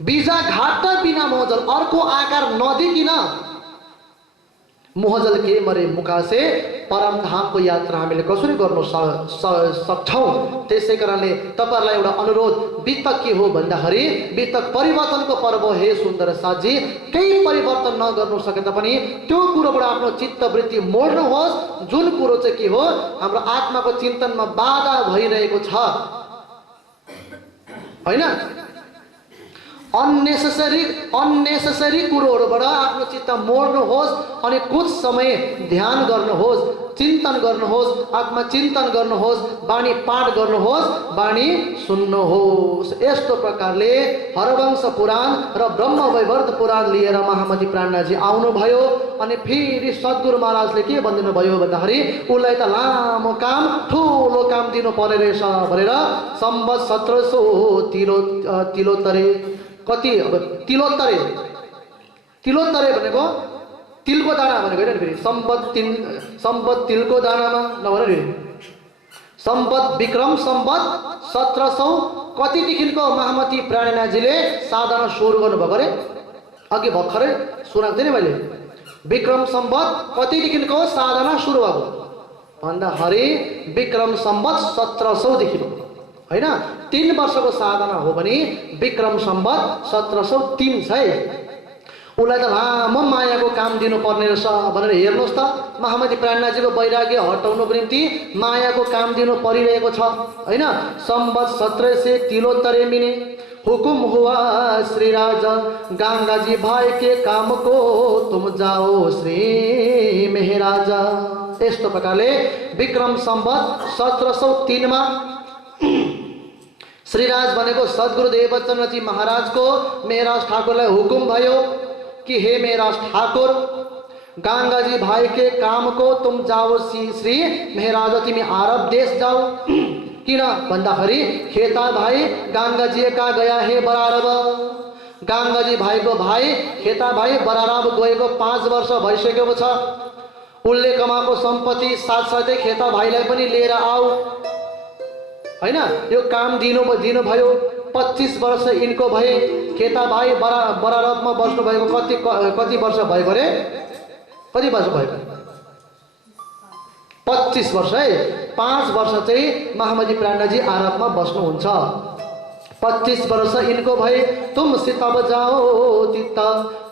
बीजा घाट बिना मोहजल, अर्को आकार नदिकिन मोहजल के मरे मुकासे परमधामको यात्रा हामीले कसरी गर्न सक्छौँ? त्यसै कारणले तपाईँहरूलाई एउटा अनुरोध बितक के हो भन्दाखेरि बितक परिवर्तनको पर्व हे सुन्दर साथी। केही परिवर्तन नगर्नु सके तापनि त्यो कुरोबाट आफ्नो चित्तवृत्ति मोड्नुहोस्। जुन कुरो चाहिँ के हो हाम्रो आत्माको चिन्तनमा बाधा भइरहेको छ होइन, अननेसेसरी कुरोहरूबाट आफ्नो चित्त मोड्नुहोस् अनि कुछ समय ध्यान गर्नुहोस्, चिन्तन गर्नुहोस्, आत्मा चिन्तन गर्नुहोस्, वाणी पाठ गर्नुहोस्, वाणी सुन्नुहोस्। यस्तो प्रकारले हरवंश पुराण र ब्रह्म वैवर्त पुराण लिएर महामती प्राणनाथजी आउनुभयो। अनि फेरि सद्गुरु महाराजले के भनिदिनु भयो भन्दाखेरि उसलाई त लामो काम ठुलो काम दिनु पर्ने रहेछ भनेर सम्वत 1700 तिलोत्तरे कति अब तिलोत्तरे भनेको तिलको दाना भनेको होइन फेरि सम्पत तिलको दानामा नभनेर सम्पत विक्रम सम्पत 1700 कतिदेखिको महामती प्राणनाथजीले साधना सुरु गर्नुभएको अरे। अघि भर्खरै सुनाएको थिएँ नि मैले, विक्रम सम्पत कतिदेखिको साधना सुरु भएको भन्दाखेरि विक्रम सम्पत 1700 देखि होइन। 3 वर्षको साधना हो भने विक्रम सम्वत 1703 छ है। उसलाई त लामो मायाको काम दिनुपर्ने रहेछ भनेर हेर्नुहोस् त, महामती प्राणनाथजीको वैराग्य हटाउनुको निम्ति मायाको काम दिनु परिरहेको छ होइन। सम्वत 1700 तिलोत्तरे मिने हुकुम हुआ श्री राजा, गंगा जी भाई के काम को तुम जाओ श्री मेहराजा। यस्तो प्रकारले विक्रम सम्वत 1703 मा श्रीराज भनेको सद्गुरु देवचन्द्रजी महाराजको मेहराज ठाकुरलाई हुकुम भयो कि हे मेहराज ठाकुर, गंगाजी भाई के काम को तुम जाओ श्री मेहराज, तिमी अरब देश जाओ। किन भन्दाखेरि खेता भाई गंगाजी का गया हे बरारब, गंगाजी भाइको भाइ खेता भाइ बरारब गएको 5 वर्ष भइसकेको छ। उसले कमाएको सम्पत्ति साथसाथै खेता भाइलाई पनि लिएर आऊ हैन। यो काम दिनुभयो। 25 वर्ष यिनको भए। खेता भाइ बरारबमा बस्नु भएको कति वर्ष भएको रे? कति वर्ष भएको? 25 वर्ष है। 5 वर्ष चाहिँ महामती प्राणनाथजी आरबमा बस्नुहुन्छ। 25 वर्ष इनको भय। तुम सितब जाओ तित्त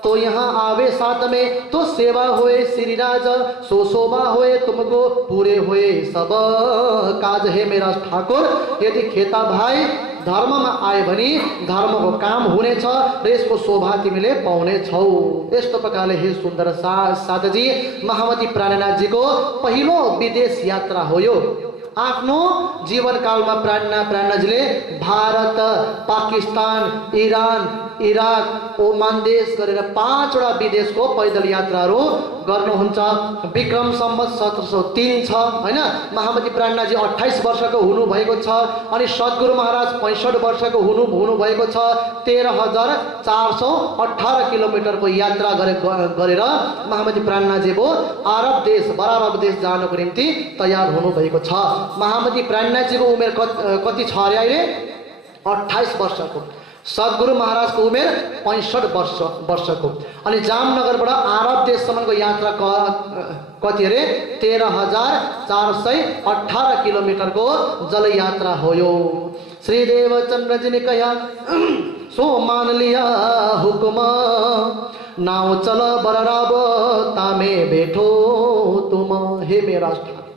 तो यहाँ आवे साथ में, तो सेवा होए श्री राज, सो शोभा होए तुमको, पूरे होए सब काज। हे मेरा ठाकुर, यदि खेता भाइ धर्ममा आयो भने धर्मको काम हुनेछ र यसको शोभा तिमीले पाउनेछौ। यस्तो प्रकारले हे सुन्दर साधजी, महामती प्राणनाथजीको पहिलो विदेश यात्रा हो यो। आफ्नो जीवनकालमा प्राणनाथजीले Bharat, Pakistan, Iran, Iraq, Oman देश गरेर 5 वटा विदेशको पैदल यात्राहरू गर्नुहुन्छ। विक्रम सम्वत 1703 छ हैन। महामती प्राणनाथजी 28 वर्षको हुनुभएको छ अनि सद्गुरु महाराज 65 वर्षको हुनुभएको छ। 13,418 किलोमिटरको यात्रा गरेर महामती प्राणनाथजीको अरब देश, बरारब देश जानको निम्ति तयार हुनुभएको छ। महामती प्राणनाथजीको उमेर कति छ अरे अहिले? 28 वर्षको। सद्गुरु महाराजको उमेर 65 वर्षको। अनि जामनगरबाट अरब देशसम्मको यात्रा कति अरे? 13,418 किलोमिटरको जल यात्रा हो यो। श्री देवचंद्र जी ने कहा, सो मान लिया हुक्म, नाव चल बरारब तामे बैठो तुम। हे मेरा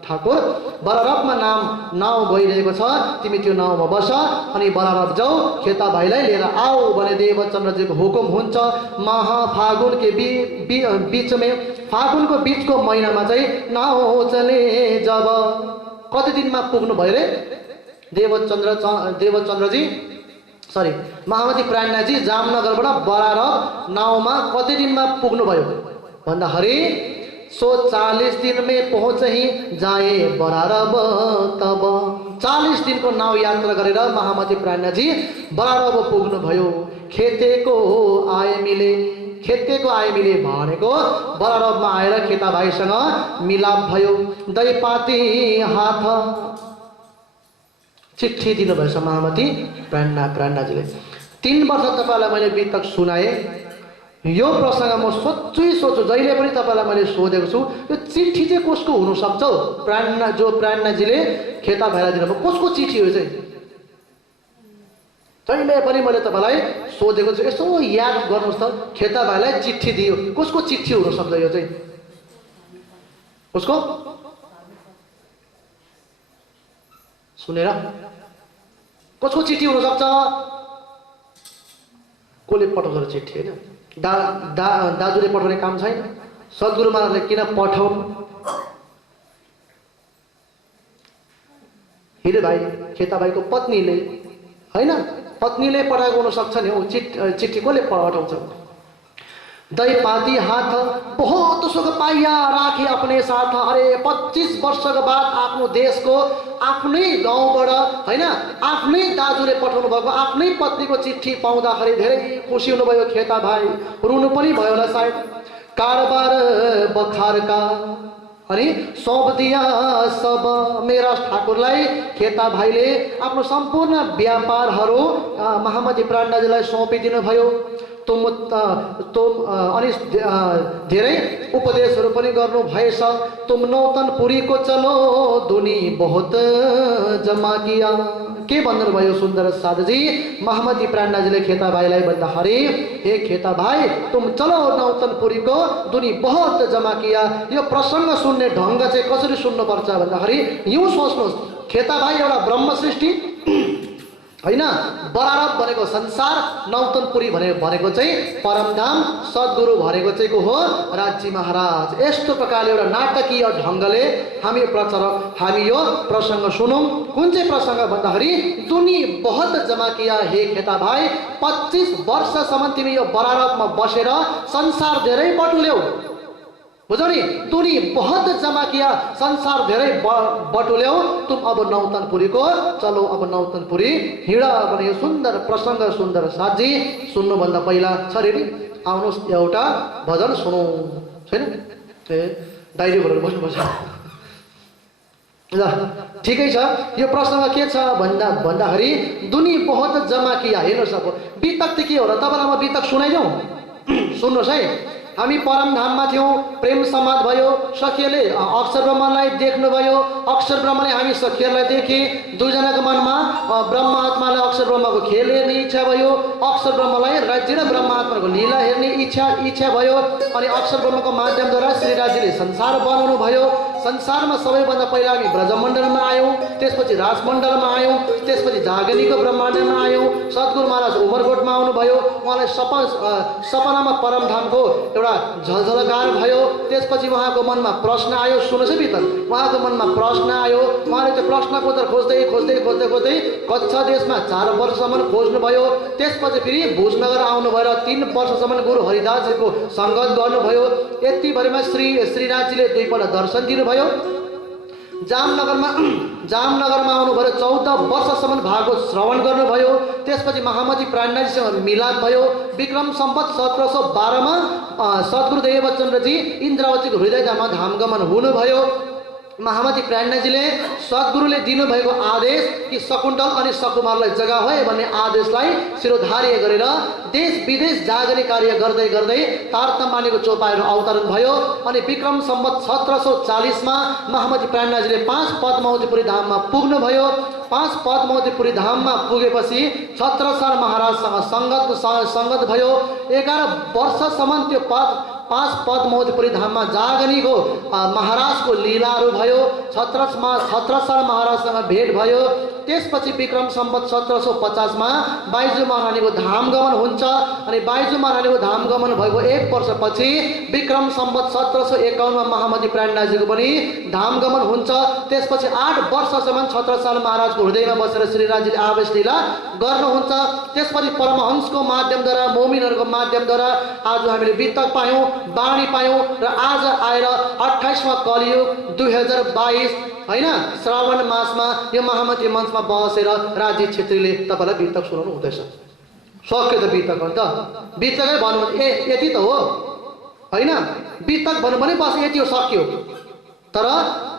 ठाकुर, बरारबमा नाव गइरहेको छ, तिमी त्यो नावमा बस अनि बरारब जाऊ, खेता भाइलाई लिएर आऊ भने देवचन्द्रजीको हुकुम हुन्छ। महाफागुन के बीच में, फागुनको बीचको महिनामा चाहिँ नाव चले जब। कति दिनमा पुग्नु भयो रे देवचन्द्रजी सरी महामती प्राणनाथजी जामनगरबाट बरारब नावमा कति दिनमा पुग्नु भयो भन्दाखेरि 40 दिन में पहुँच ही जाए बरारब तब। 40 दिन को नाव यात्रा गरेर महामती प्राणनाथजी बरारब पुग्नु भयो। खेतेको आय मिले भनेको बरारबमा आएर खेता भाइसँग मिलाप भयो। दैपाती हाथ चिट्ठी दिनुभएछ महामती प्राणनाथजीले। 3 वर्ष तपाईलाई मैले बितक सुनाए। यो प्रसंग म सोच्छु जहिले पनि तपाईलाई मैले सोधेको छु, यो चिट्ठी चाहिँ कसको हुन सक्छ? प्राणनाथजीले खेता भाइलाई दिनुभयो, कसको चिट्ठी हो चाहिँ? जहिले पनि मैले तपाईलाई सोधेको छु, यसो याद गर्नुहोस् त, खेता भाइलाई चिट्ठी दियो, कसको चिट्ठी हुन सक्छ यो चाहिँ? कसको? सुनेर कसको चिट्ठी हुन सक्छ? कसले पठाउँछ चिट्ठी हैन? दाजुले पठाउने काम छैन। सद्गुरु महाराजले किन पठाउनु? हिरे भाइ खेता भाइको पत्नीले हैन, पत्नीले पठाएको हुन सक्छ नि। चिट्ठी कसले पठाउँछ? दैपाती हाथ बहुत सुख पाइया राखे अपने साथ। अरे 25 वर्षको बाद आफ्नो देशको आफ्नै गाउँबाट हैन आफ्नै दाजुले पठाउनु भएको आफ्नै पत्नीको चिट्ठी पाउँदाखेरि धेरै खुसी हुनुभयो खेता भाइ। रुनु पनि भयो होला सायद। कारोबार बखारका अनि सौंप दिया सब। मेरा ठाकुरलाई खेता भाइले आफ्नो सम्पूर्ण व्यापारहरू महामती प्राणनाथजीलाई सुम्पिदिनु भयो। तुम अनि धेरै उपदेशहरू पनि गर्नु भएछ। तुम नौतनपुरी को चलो दुनी बहुत जमा किया। के भन्नु भयो सुन्दर साधजी? महामती प्राणनाथजीले खेता भाइलाई भन्दाखेरि, हे खेता भाइ तुम चलो नौतनपुरी को दुनी बहुत जमा किया। यो प्रसंग सुन्ने ढंग चाहिँ कसरी सुन्नुपर्छ भन्दाखेरि यो सोच्नुहोस्, खेता भाइ एउटा ब्रह्म सृष्टि हैन, बरारब भनेको संसार, नौतनपुरी भनेको चाहिँ परमधाम, सद्गुरु भनेको चाहिँ को हो? राज्य महाराज। यस्तो प्रकारले एउटा नाटकीय ढंगले हामी यो प्रसंग सुनौं। कुन चाहिँ प्रसंग भन्दाखेरि दुनी बहुत जमा किया। हे खेता भाइ 25 वर्षसम्म तिमी यो बरारबमा बसेर संसार धेरै बटुल्यौ, बुझ्यौ नि? दुनी बहुत जमा किया, संसार धेरै बटुल्यौ। तुम अब नौतनपुरी को चलो, अब नौतनपुरी हिँड भने यो सुन्दर प्रसंग सुन्दर साथी सुन्नुभन्दा पहिला छ रेडी आउनुहोस् एउटा भजन सुनौ छैन? डायरी भरेर बस्नुपर्छ ल ठिकै छ। यो प्रश्नमा के छ भन्दाखेरि दुनी बहुत जमा किया। हेर्नुहोस् अब बितक त के हो र, तपाईँलाई म बितक सुनाइदिउँ? सुन्नुहोस् है, हामी परमधाममा थियौँ, प्रेम समाज भयो, सखीले अक्षर ब्रह्मलाई देख्नुभयो, अक्षर ब्रह्मले हामी सखीहरूलाई देखे, दुईजनाको मनमा ब्रह्म आत्मालाई अक्षर ब्रह्मको खेल हेर्ने इच्छा भयो, अक्षर ब्रह्मलाई राज्य र ब्रह्म आत्माको लीला हेर्ने इच्छा भयो। अनि अक्षर ब्रह्मको माध्यमद्वारा श्रीराजीले संसार बनाउनु भयो। संसारमा सबैभन्दा पहिला हामी ब्रजमण्डलमा आयौँ, त्यसपछि राजमण्डलमा आयौँ, त्यसपछि जागनीको ब्रह्माण्डमा आयौँ। सद्गुरु महाराज उमरकोटमा आउनुभयो, उहाँलाई सपनामा परमधामको एउटा झलझलकार भयो। त्यसपछि उहाँको मनमा प्रश्न आयो, सुन्नुहोस् है बितक, उहाँको मनमा प्रश्न आयो। उहाँले त्यो प्रश्नको उत्तर खोज्दै खोज्दै खोज्दै खोज्दै कच्छ देशमा 4 वर्षसम्म खोज्नुभयो। त्यसपछि फेरि भुजनगर आउनुभयो र 3 वर्षसम्म गुरु हरिदासजीको सङ्गत गर्नुभयो। यतिभरिमा श्रीराजीले 2 पल्ट दर्शन दिनुभयो। जामनगरमा आउनुभयो, 14 वर्षसम्म भागवत श्रवण गर्नुभयो। त्यसपछि महामती प्राणनाथजीसँग मिलाप भयो। विक्रम सम्वत 1712 मा सद्गुरु देवचन्द्रजी इन्द्रावतीको हृदयधाममा धामगमन हुनुभयो। महामती प्राणनाथजीले सद्गुरुले दिनुभएको आदेश कि शकुन्तल अनि सकुमारलाई जग्गा हो भन्ने आदेशलाई शिरोधार्य गरेर देश विदेश जागरी कार्य गर्दै गर्दै तारतम्बानीको चौपाईमा अवतरण भयो। अनि विक्रम सम्वत 1740 मा महामती प्राणनाथजीले 5 पद्मावतीपुरी धाममा पुग्नुभयो। 5 पद्मावतीपुरी धाममा पुगेपछि छत्रसाल महाराजसँग सङ्गत भयो। 11 वर्षसम्म त्यो 5 पद्मावतीपुरी धाममा जागनीको महाराजको लीलाहरू भयो। छत्रसाल महाराजसँग भेट भयो। त्यसपछि विक्रम सम्वत 1750 मा बाइजू महारानीको धामगमन हुन्छ। अनि बाइजू महारानीको धामगमन भएको 1 वर्षपछि विक्रम सम्वत 1751 मा महामती प्राणनाथजीको पनि धामगमन हुन्छ। त्यसपछि 8 वर्षसम्म छत्रसाल महाराजको हृदयमा बसेर श्रीराजीले आवेश लीला गर्नुहुन्छ। त्यसपछि परमहंसको माध्यमद्वारा, मोमिनहरूको माध्यमद्वारा आज हामीले बितक पायौँ, बाणी पायौँ र आज आएर 28वां कलियुग 2022 हैन श्रावण मासमा यो महामती मञ्चमा बसेर राजीव छेत्रीले तपाईँलाई बितक सुनाउनु हुँदैछ। सक्यो त बितक अन्त, बितकै भन्नु यति त हो हैन, बितक भन्नु भने बस यति हो, सक्यो। तर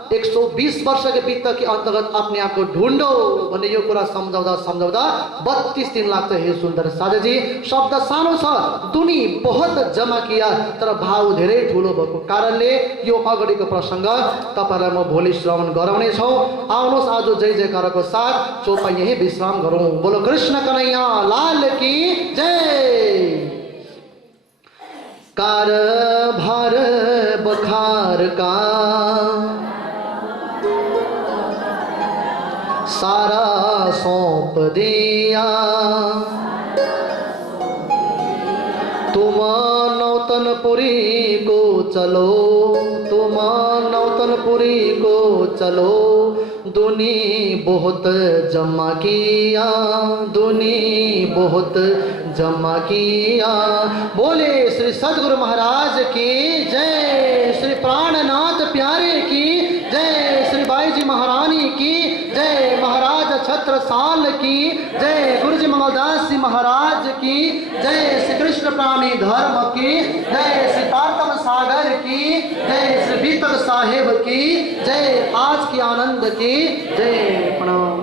120 वर्ष के बितक के अंतर्गत अपने आप को ढूंढो भन्ने यो कुरा सम्झाउँदा 32 दिन लाग्छ। हे सुन्दर साझाजी, शब्द सानो छ, दुनी बहुत जमा किया, तर भाव धेरै ठुलो भएको कारणले यो अगाडिको प्रसंग तपाईलाई म भोलि श्रवण गराउने छौ। आउनुहोस् आज जय जयकारको साथ चौपाई यही विश्राम गरौँ। बोलो कृष्ण कन्हैया लाल की जय। कार भार बखार का सारा सौंप दिया, तुम नौतनपुरी को चलो, तुम नौतनपुरी को चलो, दुनी बहुत जमा किया, दुनी बहुत जमा किया। बोले श्री सद्गुरु महाराज की जय, श्री प्राणनाथ प्यारे की जय, श्री बाईजी महारानी की जय, महाराज छत्रसाल की जय, गुरुजी मंगलदास जी महाराज की जय, श्री कृष्ण प्राणी धर्म की जय, श्री तारतम सागर की जय, श्री बीतक साहेब की जय, आज की आनंद की जय। प्रणाम।